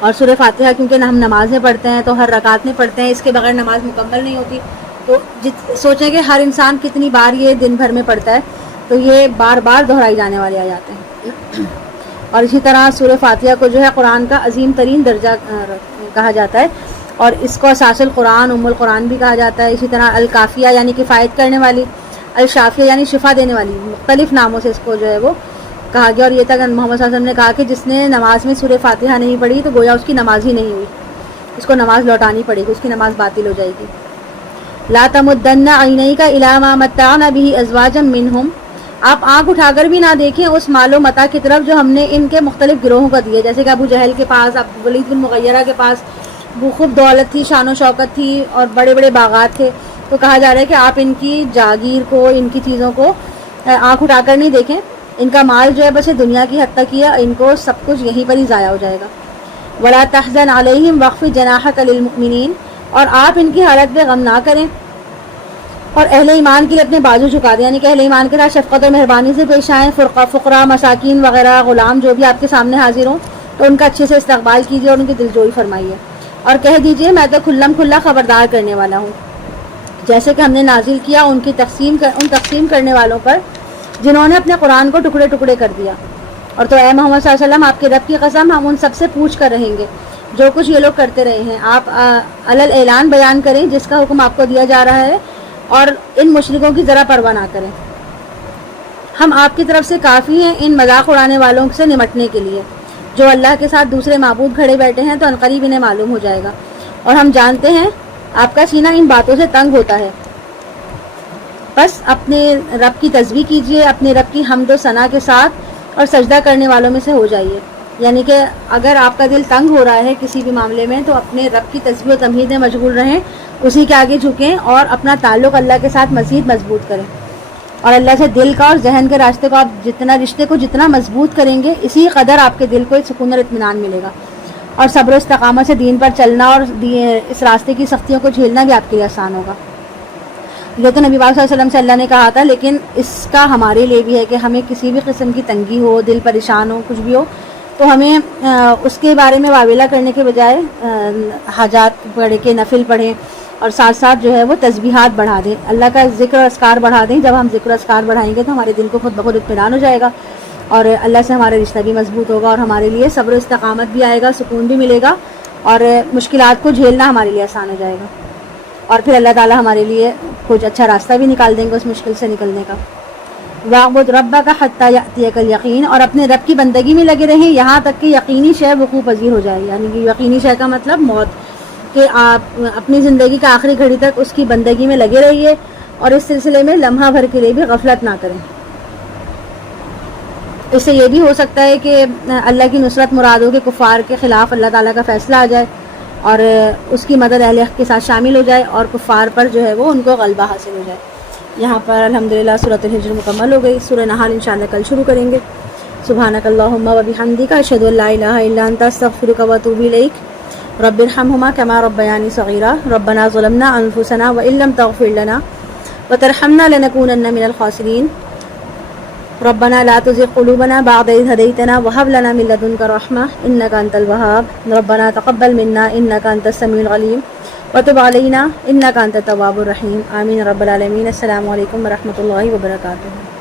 اور سورہ فاتحہ کیونکہ ہم نماز میں پڑھتے ہیں تو ہر رکعت میں پڑھتے ہیں، اس کے بغیر نماز مکمل نہیں ہوتی، تو سوچیں کہ ہر انسان کتنی بار یہ دن بھر میں پڑھتا ہے، تو یہ بار بار دہرائی جانے والی آیات ہیں۔ اور اسی طرح سورہ فاتحہ کو جو ہے قرآن کا عظیم ترین درجہ کہا جاتا ہے، اور اس کو اساس القرآن ام القرآن بھی کہا جاتا ہے۔ اسی طرح الکافیہ یعنی کفایت کرنے والی، الشافیہ یعنی شفا دینے والی، مختلف ناموں سے اس کو جو ہے وہ کہا گیا۔ اور یہ تک محمد صلی اللہ علیہ وسلم نے کہا کہ جس نے نماز میں سورہ فاتحہ نہیں پڑھی تو گویا اس کی نماز ہی نہیں ہوئی، اس کو نماز لوٹانی پڑے گی، اس کی نماز باطل ہو جائے گی۔ لا تمدن عینیک الی ما متعنا به ازواجا منہم، آپ آنکھ اٹھا کر بھی نہ دیکھیں اس مال و متاع کی طرف جو ہم نے ان کے مختلف گروہوں کو دیے، جیسے کہ ابو جہل کے پاس، ولید بن مغیرہ کے پاس خوب دولت تھی، شان و شوکت تھی، اور بڑے بڑے باغات تھے، تو کہا جا رہا ہے کہ آپ ان کی جاگیر کو، ان کی چیزوں کو آنکھ اٹھا کر نہیں دیکھیں، ان کا مال جو ہے بس دنیا کی حد تک ہی ہے، ان کو سب کچھ یہیں پر ہی ضائع ہو جائے گا۔ ولا تحزن علیہم واخفض جناحک للمؤمنین، اور آپ ان کی حالت پہ غم نہ کریں اور اہل ایمان کے لیے اپنے بازو جھکا دیں، یعنی کہ اہل ایمان کے ساتھ شفقت اور مہربانی سے پیش آئیں۔ فقراء، مساکین وغیرہ، غلام جو بھی آپ کے سامنے حاضر ہوں تو ان کا اچھے سے استقبال کیجیے اور ان کی دلجوئی فرمائیے، اور کہہ دیجیے میں تو کھلم کھلا خبردار کرنے والا ہوں، جیسے کہ ہم نے نازل کیا ان تقسیم کرنے والوں پر جنہوں نے اپنے قرآن کو ٹکڑے ٹکڑے کر دیا۔ اور تو اے محمد صلی اللہ علیہ وسلم، آپ کے رب کی قسم ہم ان سب سے پوچھ کر رہیں گے جو کچھ یہ لوگ کرتے رہے ہیں۔ آپ علل اعلان بیان کریں جس کا حکم آپ کو دیا جا رہا ہے، اور ان مشرکوں کی ذرا پرواہ نہ کریں۔ ہم آپ کی طرف سے کافی ہیں ان مذاق اڑانے والوں سے نمٹنے کے لیے، جو اللہ کے ساتھ دوسرے معبود کھڑے بیٹھے ہیں تو عنقریب انہیں معلوم ہو جائے گا، اور ہم جانتے ہیں آپ کا سینہ ان باتوں سے تنگ ہوتا ہے۔ بس اپنے رب کی تسبیح کیجیے، اپنے رب کی حمد و ثنا کے ساتھ، اور سجدہ کرنے والوں میں سے ہو جائیے۔ یعنی کہ اگر آپ کا دل تنگ ہو رہا ہے کسی بھی معاملے میں تو اپنے رب کی تسبیح و تمجید میں مشغول رہیں، اسی کے آگے جھکیں اور اپنا تعلق اللہ کے ساتھ مزید مضبوط کریں۔ اور اللہ سے دل کا اور ذہن کے رشتے کو جتنا مضبوط کریں گے، اسی قدر آپ کے دل کو سکون اور اطمینان ملے گا، اور صبر و استقامت سے دین پر چلنا اور اس راستے کی سختیوں کو جھیلنا بھی آپ کے لیے آسان ہوگا۔ یہ تو نبی پاک صلی اللہ علیہ وسلم سے اللہ نے کہا تھا، لیکن اس کا ہمارے لیے بھی ہے کہ ہمیں کسی بھی قسم کی تنگی ہو، دل پریشان ہو، کچھ بھی ہو، تو ہمیں اس کے بارے میں واویلہ کرنے کے بجائے حاجات پڑھ کے نفل پڑھیں، اور ساتھ ساتھ جو ہے وہ تسبیحات بڑھا دیں، اللہ کا ذکر و اذکار بڑھا دیں۔ جب ہم ذکر و اذکار بڑھائیں گے تو ہمارے دل کو خود بخود اطمینان ہو جائے گا، اور اللہ سے ہمارا رشتہ بھی مضبوط ہوگا، اور ہمارے لیے صبر و استقامت بھی آئے گا، سکون بھی ملے گا، اور مشکلات کو جھیلنا ہمارے لیے آسان ہو جائے گا، اور پھر اللہ تعالیٰ ہمارے لیے کچھ اچھا راستہ بھی نکال دیں گے اس مشکل سے نکلنے کا۔ وَاعْبُدْ رَبَّكَ حَتَّى يَأْتِيَكَ الْيَقِينُ، اور اپنے رب کی بندگی میں لگے رہیں یہاں تک کہ یقینی شے وقوع پذیر ہو جائے، یعنی کہ یقینی شے کا مطلب موت، کہ آپ اپنی زندگی کا آخری گھڑی تک اس کی بندگی میں لگے رہیے، اور اس سلسلے میں لمحہ بھر کے لیے بھی غفلت نہ کریں۔ اس سے یہ بھی ہو سکتا ہے کہ اللہ کی نصرت مراد ہو کہ کفار کے خلاف اللہ تعالیٰ کا فیصلہ آ جائے، اور اس کی مدد اہل حق کے ساتھ شامل ہو جائے، اور کفار پر جو ہے وہ ان کو غلبہ حاصل ہو جائے۔ یہاں پر الحمدللہ سورۃ الحجر مکمل ہو گئی۔ سورہ نحل انشاءاللہ کل شروع کریں گے۔ سبحانک اللہم و بحمدک، اشہد ان لا الہ الا انت، استغفرک و اتوب الیک۔ رب ارحمہما کما ربیانی صغیرا، ربنا ظلمنا انفسنا وان لم تغفر لنا وترحمنا لنکونن من الخاسرین، ربنا لا تزغ قلوبنا بعد إذ هديتنا وهب لنا من لدنك رحمة إنك أنت الوهاب، ربنا تقبل منا إنك أنت السميع العليم وتب علينا إنك أنت التواب الرحيم، آمين رب العالمين۔ السلام علیکم ورحمۃ اللہ وبرکاتہ۔